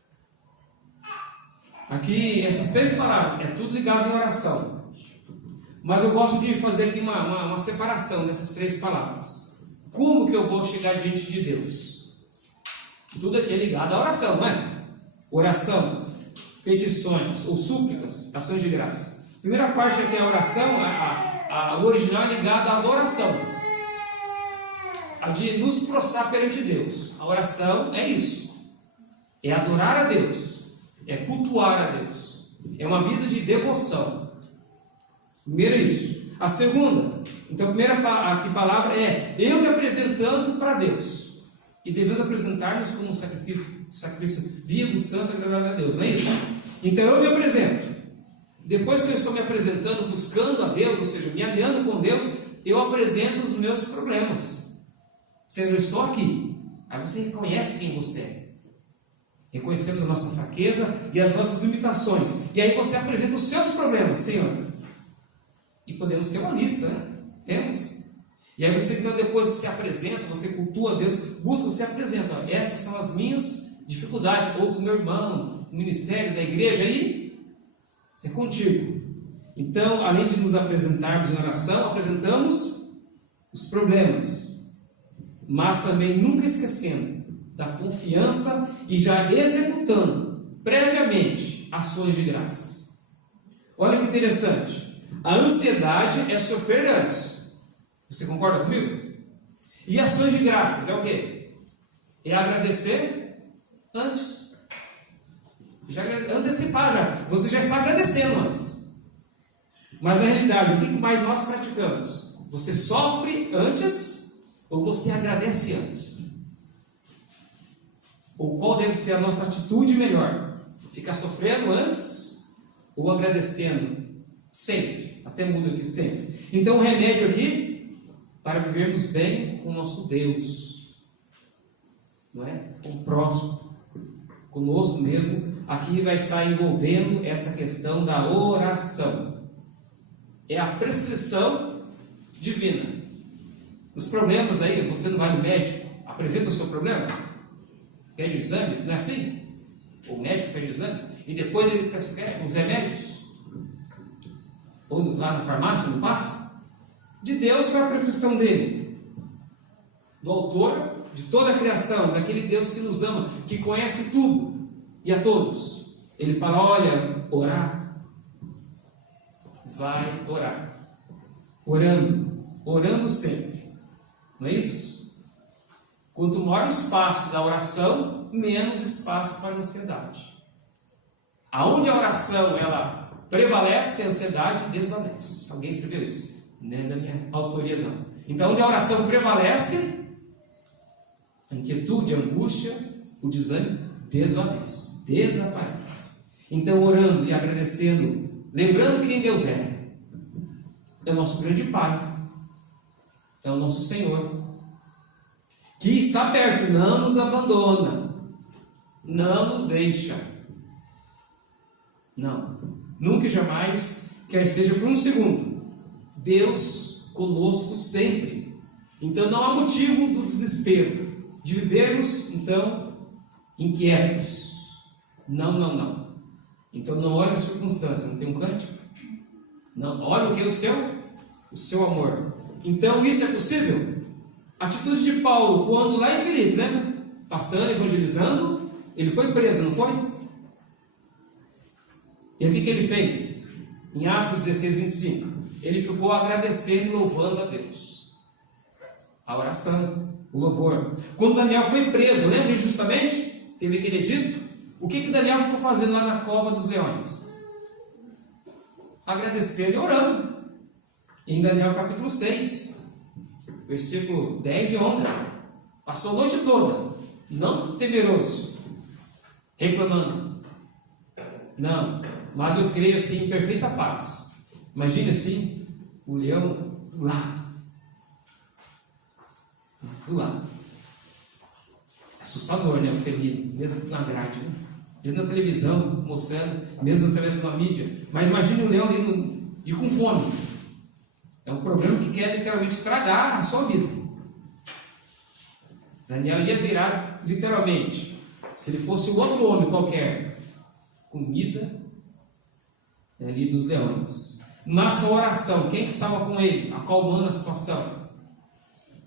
Aqui, essas três palavras, é tudo ligado em oração. Mas eu gosto de fazer aqui uma separação dessas três palavras. Como que eu vou chegar diante de Deus? Tudo aqui é ligado à oração, não é? Oração, petições ou súplicas, ações de graça. Primeira parte aqui é a oração, o original é ligado à adoração. A de nos prostrar perante Deus. A oração é isso. É adorar a Deus. É cultuar a Deus. É uma vida de devoção. Primeiro isso. A segunda, então a primeira palavra é eu me apresentando para Deus. E devemos apresentar-nos como um sacrifício vivo, santo e agradável a Deus. Não é isso? Então eu me apresento. Depois que eu estou me apresentando, buscando a Deus, ou seja, me alinhando com Deus, eu apresento os meus problemas. Senhor, eu estou aqui. Aí você reconhece quem você é. Reconhecemos a nossa fraqueza e as nossas limitações. E aí você apresenta os seus problemas, Senhor. E podemos ter uma lista, né? Temos. E aí você, depois que se apresenta, você cultua a Deus, busca, você apresenta. Ó, essas são as minhas dificuldades, ou do meu irmão, do ministério, da igreja, aí é contigo. Então, além de nos apresentarmos em oração, apresentamos os problemas, mas também nunca esquecendo da confiança e já executando previamente ações de graças. Olha que interessante. A ansiedade é sofrer antes. Você concorda comigo? E ações de graças é o quê? É agradecer antes. Antecipar já. Você já está agradecendo antes. Mas na realidade, o que mais nós praticamos? Você sofre antes ou você agradece antes? Ou qual deve ser a nossa atitude melhor? Ficar sofrendo antes ou agradecendo? Sempre. Até muda aqui, sempre. Então o remédio aqui, para vivermos bem com o nosso Deus, não é? Com o próximo, conosco mesmo, aqui vai estar envolvendo essa questão da oração. É a prescrição divina. Os problemas aí, você não vai no médico, apresenta o seu problema, pede o exame, não é assim? O médico pede o exame, e depois ele prescreve os remédios. Ou lá na farmácia, não passa? De Deus, qual é a prescrição dele? do autor de toda a criação, daquele Deus que nos ama, que conhece tudo e a todos. Ele fala: olha, orar, vai orar, orando sempre, não é isso? Quanto maior o espaço da oração, menos espaço para a ansiedade. Aonde a oração ela prevalece, a ansiedade desvanece. Alguém escreveu isso? Não é da minha autoria, não. Então, onde a oração prevalece, a inquietude, a angústia, o desânimo desvanece, desaparece. Então, orando e agradecendo, lembrando quem Deus é o nosso grande Pai, é o nosso Senhor, que está perto, não nos abandona, não nos deixa, não, nunca e jamais, quer seja por um segundo, Deus conosco sempre. Então não há motivo do desespero, de vivermos então inquietos. Não. Então não olhe a circunstância, não tem um cântico? Não, olha o que é o seu amor. Então isso é possível? A atitude de Paulo, quando lá em Filipe, lembra? Passando, evangelizando, ele foi preso, não foi? E aí o que ele fez? Em Atos 16, 25, ele ficou agradecendo e louvando a Deus. A oração, o louvor. Quando Daniel foi preso, lembra injustamente? Teve aquele edito? O que Daniel ficou fazendo lá na cova dos leões? Agradecendo e orando. Em Daniel capítulo 6, versículo 10 e 11, passou a noite toda, não temeroso, reclamando. Não, mas eu creio assim em perfeita paz. Imagine assim, o leão do lado. Assustador, né? O felino, mesmo na grade, né? Mesmo na televisão, mostrando, mesmo através de uma mídia. Mas imagine o leão ali e com fome. É um problema que quer literalmente tragar a sua vida. Daniel ia virar literalmente, se ele fosse o outro homem qualquer, comida ali dos leões. Mas com a oração, quem que estava com ele, acalmando a situação?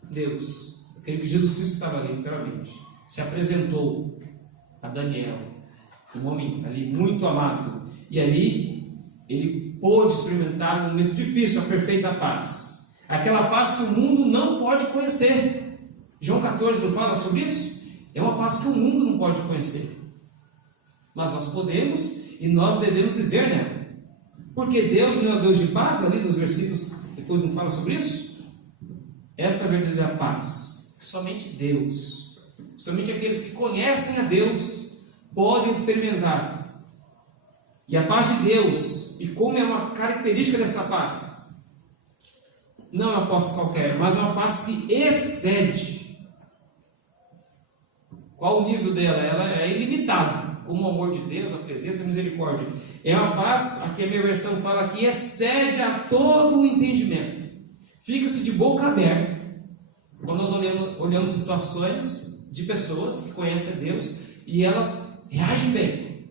Deus. Eu creio que Jesus Cristo estava ali, literalmente. Se apresentou a Daniel, um homem ali muito amado. E ali ele pôde experimentar um momento difícil, a perfeita paz. Aquela paz que o mundo não pode conhecer. João 14 não fala sobre isso? É uma paz que o mundo não pode conhecer. Mas nós podemos e nós devemos viver nela. Porque Deus não é Deus de paz, ali nos versículos depois não fala sobre isso? Essa é a verdadeira paz. Somente Deus, somente aqueles que conhecem a Deus podem experimentar. E a paz de Deus, e como é uma característica dessa paz, não é uma paz qualquer, mas é uma paz que excede. Qual o nível dela? Ela é ilimitada, como o amor de Deus, a presença e a misericórdia. É uma paz, aqui a minha versão fala que excede a todo o entendimento. Fica-se de boca aberta quando nós olhamos situações de pessoas que conhecem a Deus e elas reagem bem.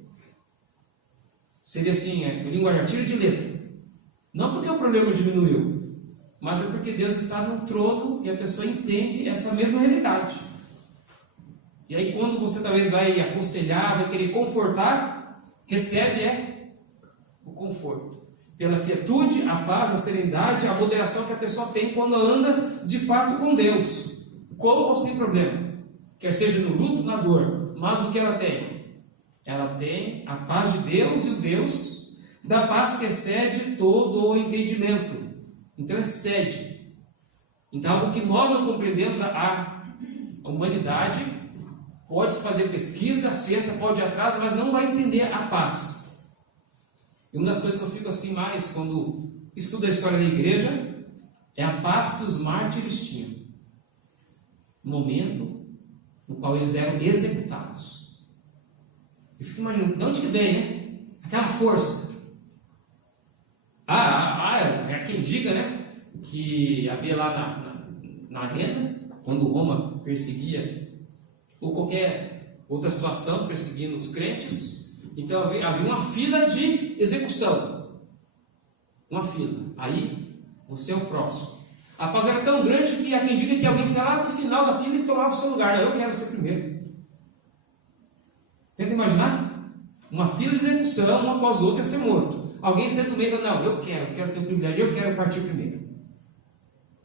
Seria assim, linguagem, tiro de letra. Não porque o problema diminuiu, mas é porque Deus está no trono e a pessoa entende essa mesma realidade. E aí quando você talvez vai aconselhar, vai querer confortar, recebe o conforto. Pela quietude, a paz, a serenidade, a moderação que a pessoa tem quando anda de fato com Deus. Com ou sem problema. Quer seja no luto, na dor. Mas o que ela tem? Ela tem a paz de Deus e o Deus da paz que excede todo o entendimento. Então excede. Então algo que nós não compreendemos, a humanidade pode fazer pesquisa, a ciência pode ir atrás, mas não vai entender a paz. E uma das coisas que eu fico assim mais quando estudo a história da igreja é a paz que os mártires tinham. No momento no qual eles eram executados. Eu fico imaginando, de onde que vem, né? Aquela força. É quem diga, né? Que havia lá na arena, quando Roma perseguia, ou qualquer outra situação perseguindo os crentes. Então havia uma fila de execução. Uma fila. Aí você é o próximo. A paz era tão grande que há quem diga que alguém saia lá do final da fila e tomava o seu lugar. Não, eu quero ser primeiro. Tenta imaginar? Uma fila de execução, uma após outra, ia ser morto. Alguém senta no meio e fala, não, eu quero ter o privilégio, eu quero partir primeiro.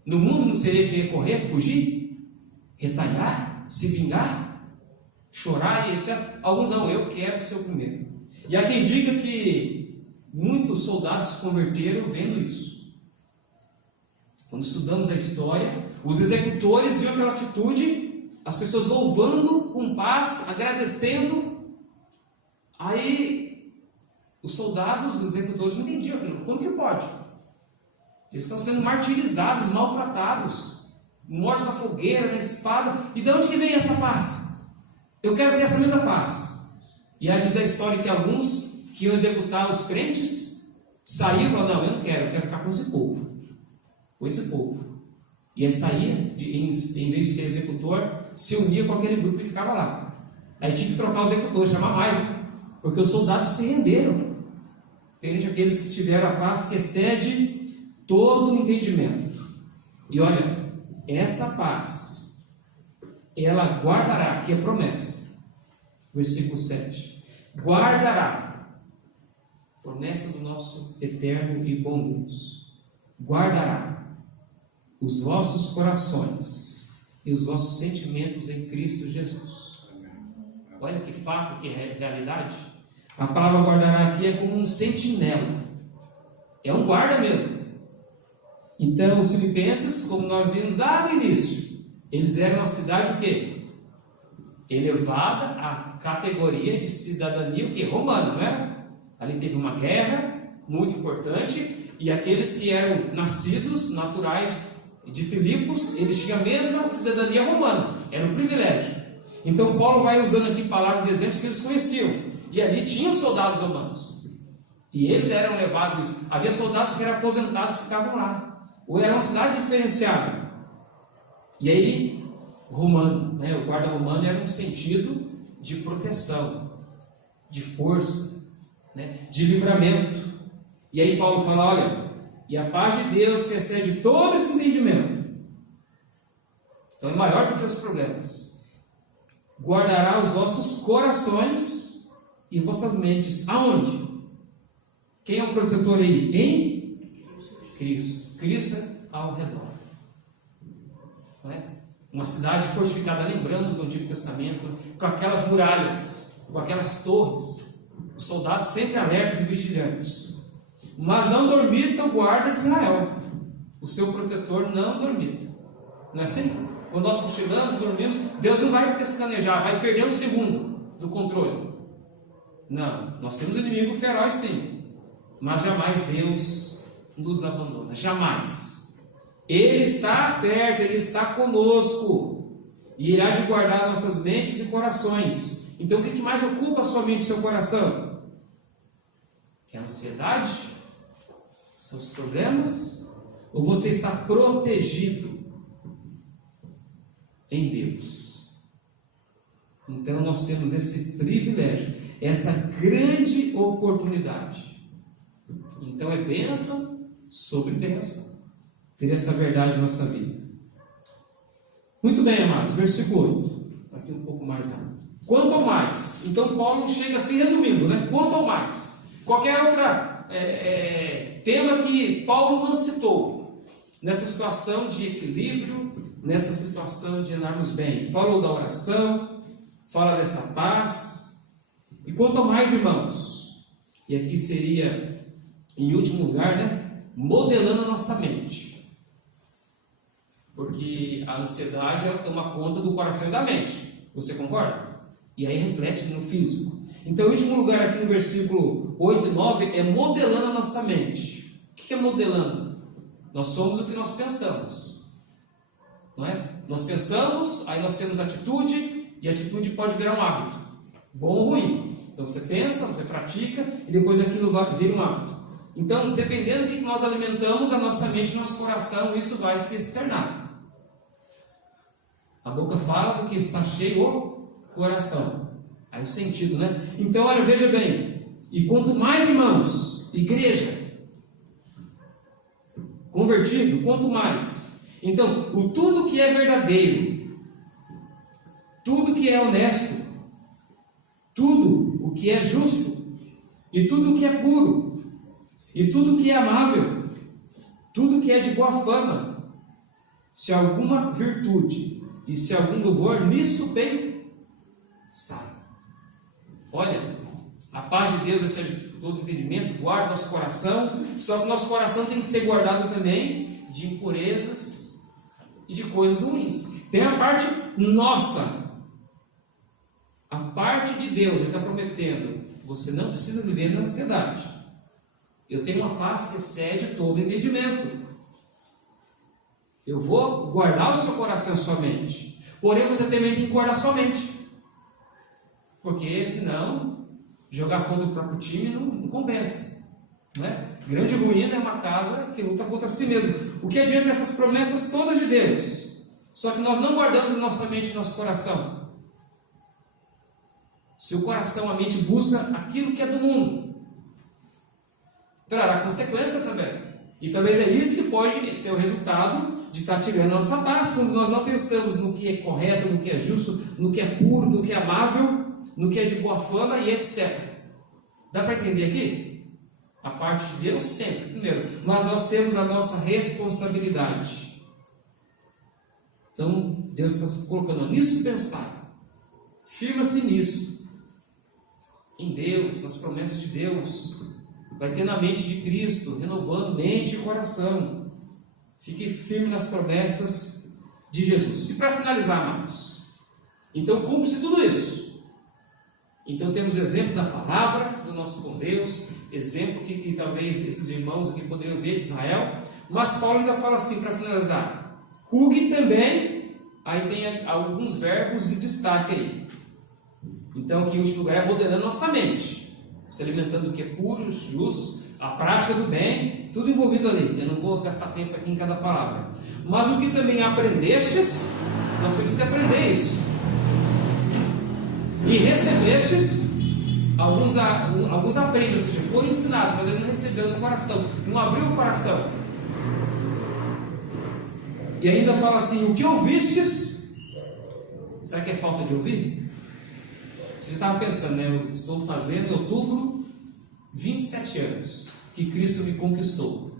No mundo não seria querer correr, fugir, retalhar, se vingar, chorar e etc. Alguns não, eu quero ser o primeiro. E há quem diga que muitos soldados se converteram vendo isso. Quando estudamos a história, os executores viam aquela atitude, as pessoas louvando com paz, agradecendo. Aí os soldados, os executores não entendiam aquilo. Como que pode? Eles estão sendo martirizados, maltratados, mortos na fogueira, na espada. E de onde que vem essa paz? Eu quero ter essa mesma paz. E aí diz a história que alguns que iam executar os crentes saíam e falaram, não, eu não quero, eu quero ficar com esse povo. Com esse povo. E aí saía, em vez de ser executor, se unia com aquele grupo e ficava lá. Aí tinha que trocar os executores, chamar mais, né? Porque os soldados se renderam. Diferente daqueles que tiveram a paz que excede todo o entendimento. E olha, essa paz, ela guardará, que é promessa. Versículo 7. Guardará. Promessa do nosso eterno e bom Deus. Guardará os vossos corações e os vossos sentimentos em Cristo Jesus. Olha que fato, que realidade. A palavra guardará aqui é como um sentinela. É um guarda mesmo. Então, os filipenses, como nós vimos lá no início, eles eram uma cidade o quê? Elevada à categoria de cidadania o quê? Romana, não é? Ali teve uma guerra muito importante, e aqueles que eram nascidos, naturais de Filipos, eles tinham a mesma cidadania romana, era um privilégio. Então Paulo vai usando aqui palavras e exemplos que eles conheciam, e ali tinham soldados romanos, e eles eram levados, havia soldados que eram aposentados que ficavam lá, ou era uma cidade diferenciada, e aí romano, né? O guarda romano era um sentido de proteção, de força, né? De livramento. E aí Paulo fala, olha, e a paz de Deus que excede todo esse entendimento, então é maior do que os problemas, guardará os vossos corações e vossas mentes. Aonde? Quem é o protetor aí? Em Cristo. Cristo ao redor. Não é? Uma cidade fortificada, lembramos do Antigo Testamento, com aquelas muralhas, com aquelas torres, os soldados sempre alertas e vigilantes. Mas não dormita o guarda de Israel, o seu protetor não dormita. Não é assim? Quando nós chegamos, dormimos, Deus não vai pestanejar, vai perder um segundo do controle. Não, nós temos um inimigo feroz sim, mas jamais Deus nos abandona, jamais. Ele está perto, Ele está conosco, e irá de guardar nossas mentes e corações. Então o que mais ocupa a sua mente e seu coração? É a ansiedade? São os problemas? Ou você está protegido em Deus? Então nós temos esse privilégio, essa grande oportunidade. Então é bênção sobre bênção ter essa verdade na nossa vida. Muito bem, amados, versículo 8. Aqui um pouco mais rápido. Quanto ao mais. Então Paulo chega assim resumindo, né? Quanto ao mais. Qualquer outra tema que Paulo não citou nessa situação de equilíbrio, nessa situação de andarmos bem. Falou da oração, fala dessa paz. E quanto ao mais, irmãos, e aqui seria em último lugar, né? Modelando a nossa mente. Porque a ansiedade ela toma conta do coração e da mente. Você concorda? E aí reflete no físico. Então, em último lugar, aqui no versículo 8 e 9, é modelando a nossa mente. O que é modelando? Nós somos o que nós pensamos. Não é? Nós pensamos, aí nós temos atitude, e a atitude pode virar um hábito. Bom ou ruim. Então, você pensa, você pratica, e depois aquilo vira um hábito. Então, dependendo do que nós alimentamos, a nossa mente, nosso coração, isso vai se externar. A boca fala do que está cheio o coração. Aí o sentido, né? Então, olha, veja bem. E quanto mais, irmãos, igreja, convertido, quanto mais. Então, tudo que é verdadeiro, tudo que é honesto, tudo o que é justo, e tudo o que é puro, e tudo o que é amável, tudo que é de boa fama, se alguma virtude e se algum louvor, nisso pensai. Olha, a paz de Deus excede todo entendimento, guarda nosso coração, só que nosso coração tem que ser guardado também de impurezas e de coisas ruins. Tem a parte nossa, a parte de Deus. Ele está prometendo: você não precisa viver na ansiedade. Eu tenho uma paz que excede todo entendimento. Eu vou guardar o seu coração e sua mente. Porém, você também tem que guardar sua mente, porque senão jogar contra o próprio time não compensa, não é? Grande ruína é uma casa que luta contra si mesmo. O que adianta essas promessas todas de Deus, só que nós não guardamos a nossa mente e nosso coração? Se o coração, a mente busca aquilo que é do mundo, trará consequência também. E talvez é isso que pode ser o resultado de estar tirando a nossa paz, quando nós não pensamos no que é correto, no que é justo, no que é puro, no que é amável, no que é de boa fama e etc. Dá para entender aqui? A parte de Deus sempre, primeiro. Mas nós temos a nossa responsabilidade. Então, Deus está se colocando nisso pensar. Firma-se nisso. Em Deus, nas promessas de Deus. Vai ter na mente de Cristo, renovando mente e coração. Fique firme nas promessas de Jesus. E para finalizar, amados, então cumpre-se tudo isso. Então temos exemplo da palavra do nosso bom Deus, exemplo que talvez esses irmãos aqui poderiam ver de Israel, mas Paulo ainda fala assim, para finalizar: o que também, aí tem alguns verbos de destaque aí. Então, que em último lugar é modelando nossa mente, se alimentando do que é puro, justos, a prática do bem, tudo envolvido ali. Eu não vou gastar tempo aqui em cada palavra. Mas o que também aprendestes, nós temos que aprender isso. E recebestes, alguns aprendem, ou seja, foram ensinados, mas ele não recebeu no coração, não abriu o coração. E ainda fala assim: o que ouvistes, será que é falta de ouvir? Você já estava pensando, né? Eu estou fazendo em outubro 27 anos que Cristo me conquistou.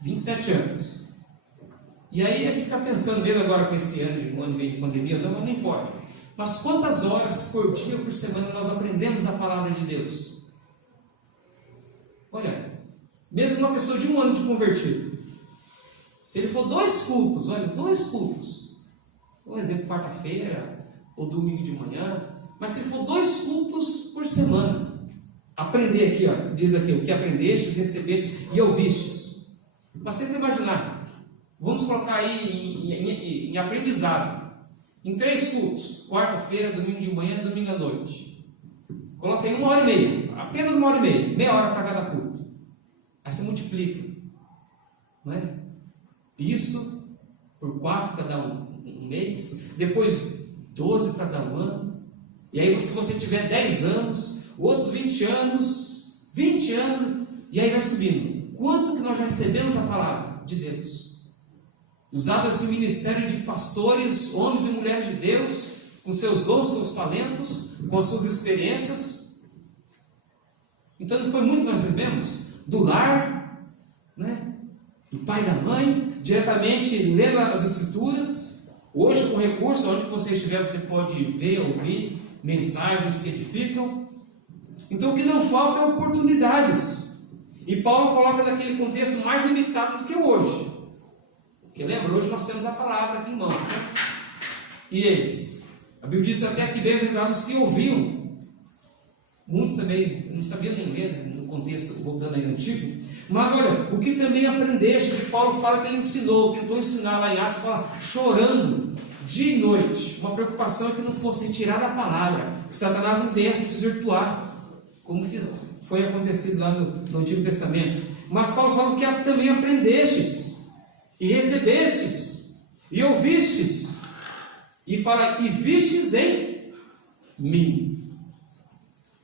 27 anos. E aí a gente fica pensando, mesmo agora com esse ano, um ano e meio de pandemia, não importa. Mas quantas horas por dia, por semana, nós aprendemos da palavra de Deus? Olha, mesmo uma pessoa de um ano de convertido, se ele for 2 cultos, olha, 2 cultos, um exemplo, quarta-feira ou domingo de manhã, mas se ele for 2 cultos por semana, aprender aqui, ó, diz aqui, o que aprendestes, recebestes e ouvistes. Mas tenta imaginar, vamos colocar aí em aprendizado, em 3 cultos, quarta-feira, domingo de manhã, domingo à noite. Coloca aí 1h30, apenas 1h30, meia hora para cada culto. Aí você multiplica, não é? Isso por 4 para dar um mês, depois 12 para dar um ano, e aí se você tiver 10 anos, outros 20 anos, e aí vai subindo. Quanto que nós já recebemos a palavra de Deus? Usado esse ministério de pastores, homens e mulheres de Deus, com seus dons, seus talentos, com as suas experiências. Então não foi muito que nós recebemos? Do lar, né? Do pai e da mãe, diretamente lendo as escrituras. Hoje, com recurso, onde você estiver, você pode ver, ouvir mensagens que edificam. Então, o que não falta é oportunidades. E Paulo coloca naquele contexto mais limitado do que hoje. Porque lembra, hoje nós temos a palavra aqui em mãos, né? E eles? A Bíblia diz até que bem-aventurados que ouviam. Muitos também não sabiam nem ler, no contexto, voltando aí no Antigo. Mas olha, o que também aprendeste, e Paulo fala que ele ensinou, tentou ensinar lá em Atos, fala chorando dia e noite. Uma preocupação é que não fosse tirada a palavra, que Satanás não viesse desvirtuar, como foi acontecido lá no Antigo Testamento. Mas Paulo fala que também aprendestes, e recebestes, e ouvistes, e fala, e vistes em mim.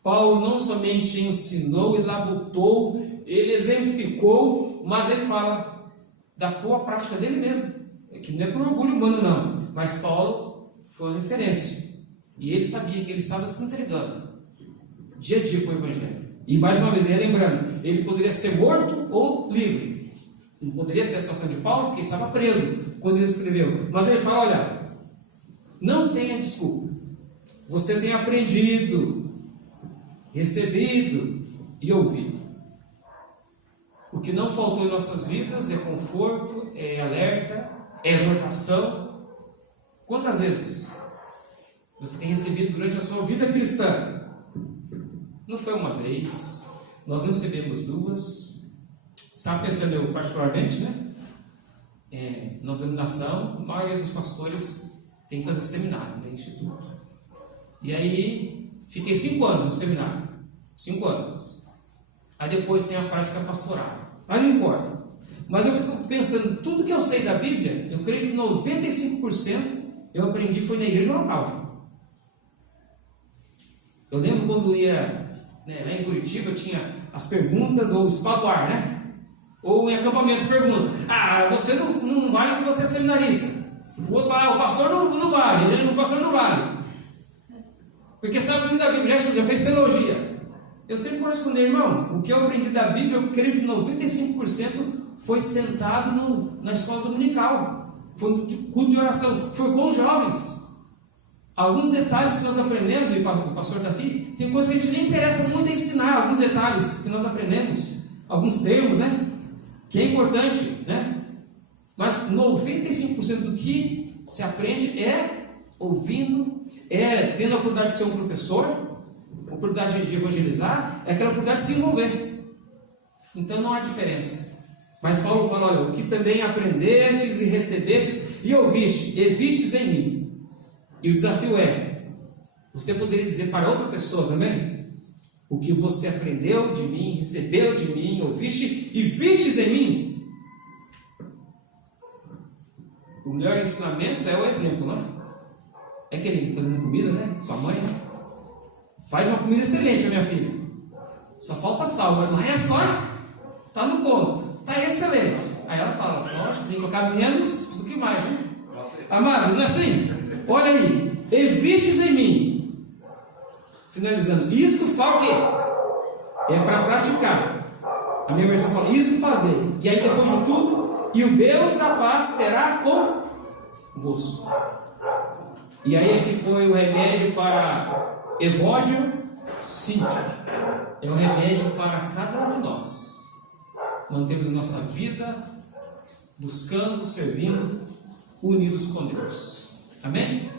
Paulo não somente ensinou e labutou, ele exemplificou, mas ele fala da boa prática dele mesmo. Que não é por orgulho humano, não. Mas Paulo foi uma referência. E ele sabia que ele estava se entregando dia a dia para o Evangelho. E mais uma vez, lembrando, ele poderia ser morto ou livre. Não poderia ser a situação de Paulo, porque ele estava preso quando ele escreveu. Mas ele fala, olha, não tenha desculpa. Você tem aprendido, recebido e ouvido. O que não faltou em nossas vidas é conforto, é alerta, é exortação. Quantas vezes você tem recebido durante a sua vida cristã? Não foi uma vez, nós não recebemos duas. Estava pensando eu particularmente, né? Nossa denominação, a maioria dos pastores tem que fazer seminário, né? Instituto. E aí, fiquei 5 anos no seminário. 5 anos. Aí depois tem a prática pastoral. Aí não importa. Mas eu fico pensando, tudo que eu sei da Bíblia, eu creio que 95% eu aprendi foi na igreja local. Eu lembro quando ia, lá em Curitiba, tinha as perguntas, ou espadoar, né? Ou em acampamento pergunta, você não vale porque você é seminarista. O outro fala, o pastor não vale, o pastor não vale. Porque sabe muito da Bíblia, já fez teologia. Eu sempre vou responder, irmão, o que eu aprendi da Bíblia, eu creio que 95% foi sentado na escola dominical. Foi no culto de oração, foi com os jovens. Alguns detalhes que nós aprendemos, e o pastor está aqui, tem coisas que a gente nem interessa muito em ensinar, alguns detalhes que nós aprendemos, alguns termos, né? Que é importante, né? Mas 95% do que se aprende é ouvindo, é tendo a oportunidade de ser um professor, a oportunidade de evangelizar, é aquela oportunidade de se envolver. Então não há diferença. Mas Paulo fala, olha, o que também aprendestes e recebestes e ouvistes, e vistes em mim. E o desafio é, você poderia dizer para outra pessoa também, o que você aprendeu de mim, recebeu de mim, ouviste e vistes em mim. O melhor ensinamento é o exemplo, não é? É aquele fazendo comida, né? Com a mãe, né? Faz uma comida excelente, minha filha. Só falta sal, mas o resto, está no ponto. Está excelente. Aí ela fala, lógico, tem que colocar menos do que mais, né? Amados, não é assim? Olha aí. E vistes em mim. Finalizando. Isso fala o quê? É para praticar. A minha versão fala, isso fazer. E aí depois de tudo, e o Deus da paz será convosco. E aí aqui foi o remédio para Evódia, Cíntia. É o remédio para cada um de nós. Mantemos a nossa vida buscando, servindo, unidos com Deus. Amém?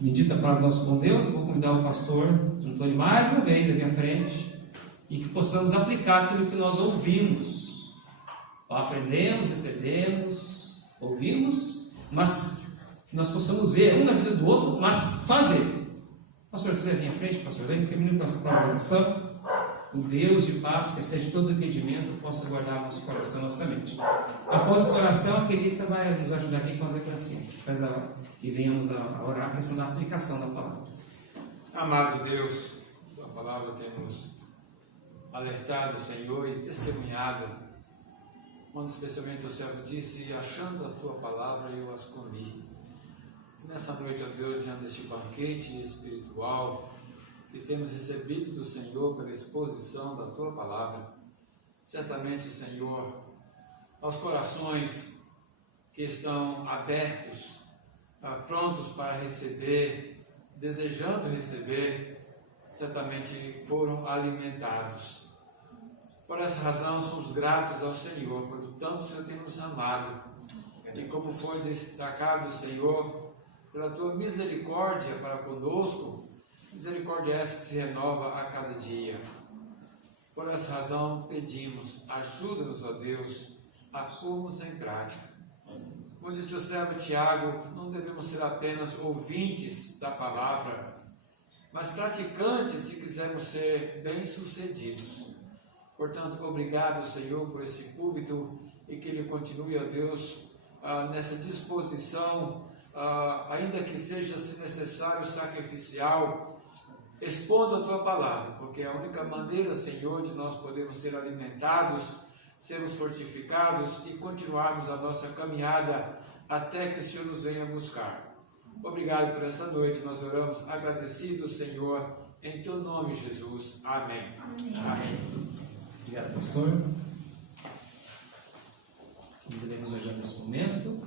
Medita a palavra do nosso bom Deus. Eu vou convidar o pastor Antônio mais uma vez à minha frente e que possamos aplicar aquilo que nós ouvimos. Aprendemos, recebemos, ouvimos, mas que nós possamos ver um na vida do outro, mas fazer. Pastor, quiser vir à frente, pastor, vem, termino com essa palavra de oração. O Deus de paz, que excede todo entendimento, possa guardar nosso coração e nossa mente. Após essa oração, a querida vai nos ajudar aqui com as declarações, que venhamos a orar a questão da aplicação da palavra. Amado Deus, a palavra tem nos alertado, Senhor, e testemunhado, quando especialmente o servo disse, achando a tua palavra, eu as comi. Nessa noite, ó Deus, diante deste banquete espiritual que temos recebido do Senhor pela exposição da tua palavra, certamente, Senhor, aos corações que estão abertos, prontos para receber, desejando receber, certamente foram alimentados. Por essa razão, somos gratos ao Senhor, por tanto o Senhor tem nos amado, e como foi destacado, Senhor, pela tua misericórdia para conosco, misericórdia essa que se renova a cada dia. Por essa razão, pedimos, ajuda-nos, ó Deus, a pormos em prática. Como diz o servo Tiago, não devemos ser apenas ouvintes da palavra, mas praticantes se quisermos ser bem-sucedidos. Portanto, obrigado, Senhor, por esse púlpito e que ele continue, ó Deus, nessa disposição, ainda que seja, se necessário, sacrificial, expondo a tua palavra, porque é a única maneira, Senhor, de nós podermos ser alimentados sermos fortificados e continuarmos a nossa caminhada até que o Senhor nos venha buscar. Obrigado por esta noite, nós oramos agradecidos, Senhor, em Teu nome, Jesus. Amém. Amém. Obrigado, pastor. Iremos já nesse momento.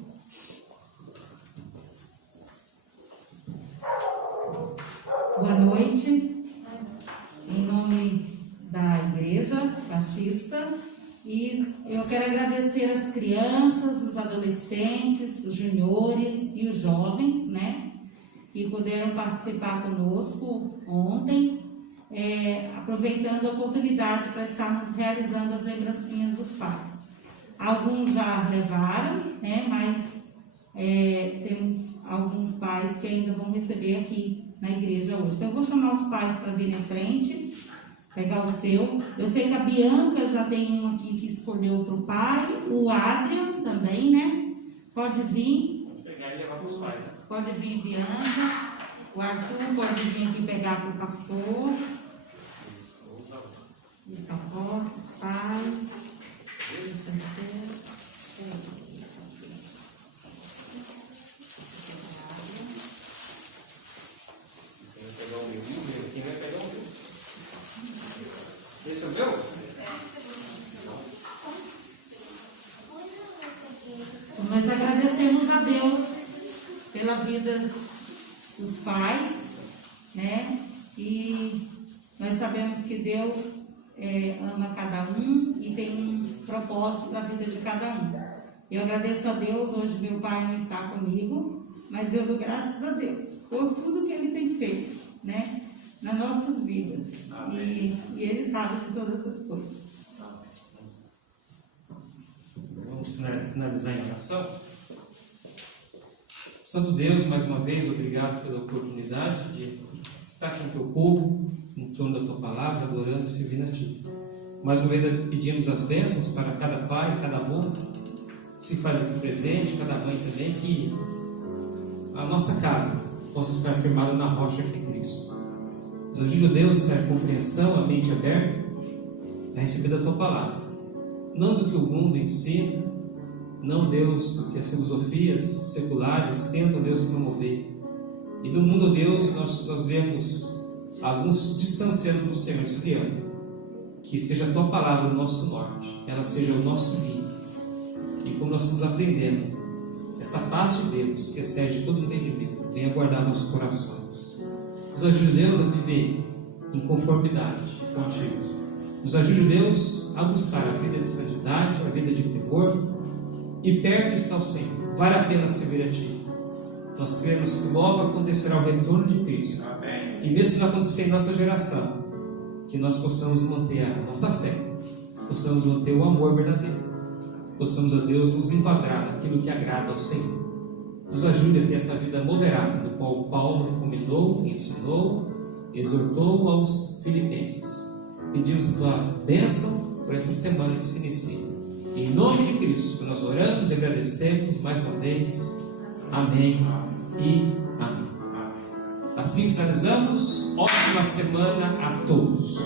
Boa noite, em nome da Igreja Batista, e eu quero agradecer as crianças, os adolescentes, os juniores e os jovens, né, que puderam participar conosco ontem, aproveitando a oportunidade para estarmos realizando as lembrancinhas dos pais. Alguns já levaram, né, mas temos alguns pais que ainda vão receber aqui na igreja hoje. Então eu vou chamar os pais para virem em frente, pegar o seu. Eu sei que a Bianca já tem um aqui que escolheu para o pai, o Adrian também, né? Pode vir. Pode pegar e levar para os pais. Né? Pode vir, Bianca. O Arthur pode vir aqui pegar para o pastor. Os avós, os pais. Quem vai pegar o meu? Esse é o meu? Nós agradecemos a Deus pela vida dos pais, né? E nós sabemos que Deus ama cada um e tem um propósito para a vida de cada um. Eu agradeço a Deus, hoje meu pai não está comigo, mas eu dou graças a Deus por tudo que Ele tem feito, né, nas nossas vidas. E Ele sabe de todas as coisas. Vamos finalizar em oração. Santo Deus, mais uma vez, obrigado pela oportunidade de estar com o Teu povo, em torno da Tua palavra, adorando e servindo a Ti. Mais uma vez pedimos as bênçãos para cada pai, cada avô, se faz aqui presente, cada mãe também, que a nossa casa possa estar firmada na rocha que é Cristo. Nos ajude, Deus, a ter a compreensão, a mente aberta, a receber da Tua palavra. Não do que o mundo ensina, não, Deus, do que as filosofias seculares tentam, Deus, promover. E no mundo, Deus, nós vemos alguns distanciando do Senhor, esfriando. Que seja a Tua palavra o nosso norte, ela seja o nosso guia. E como nós estamos aprendendo, essa paz de Deus, que excede todo entendimento, venha guardar nossos corações. Nos ajude, Deus, a viver em conformidade contigo. Nos ajude, Deus, a buscar a vida de santidade, a vida de temor, e perto está o Senhor. Vale a pena servir a Ti. Nós cremos que logo acontecerá o retorno de Cristo. Amém. E mesmo que não acontecer em nossa geração, que nós possamos manter a nossa fé, possamos manter o amor verdadeiro, possamos, ó Deus, nos enquadrar naquilo que agrada ao Senhor. Nos ajude a ter essa vida moderada, do qual Paulo recomendou, ensinou, exortou aos filipenses. Pedimos a Tua bênção por essa semana que se inicia. Em nome de Cristo, que nós oramos e agradecemos mais uma vez. Amém e amém. Assim finalizamos. Ótima semana a todos.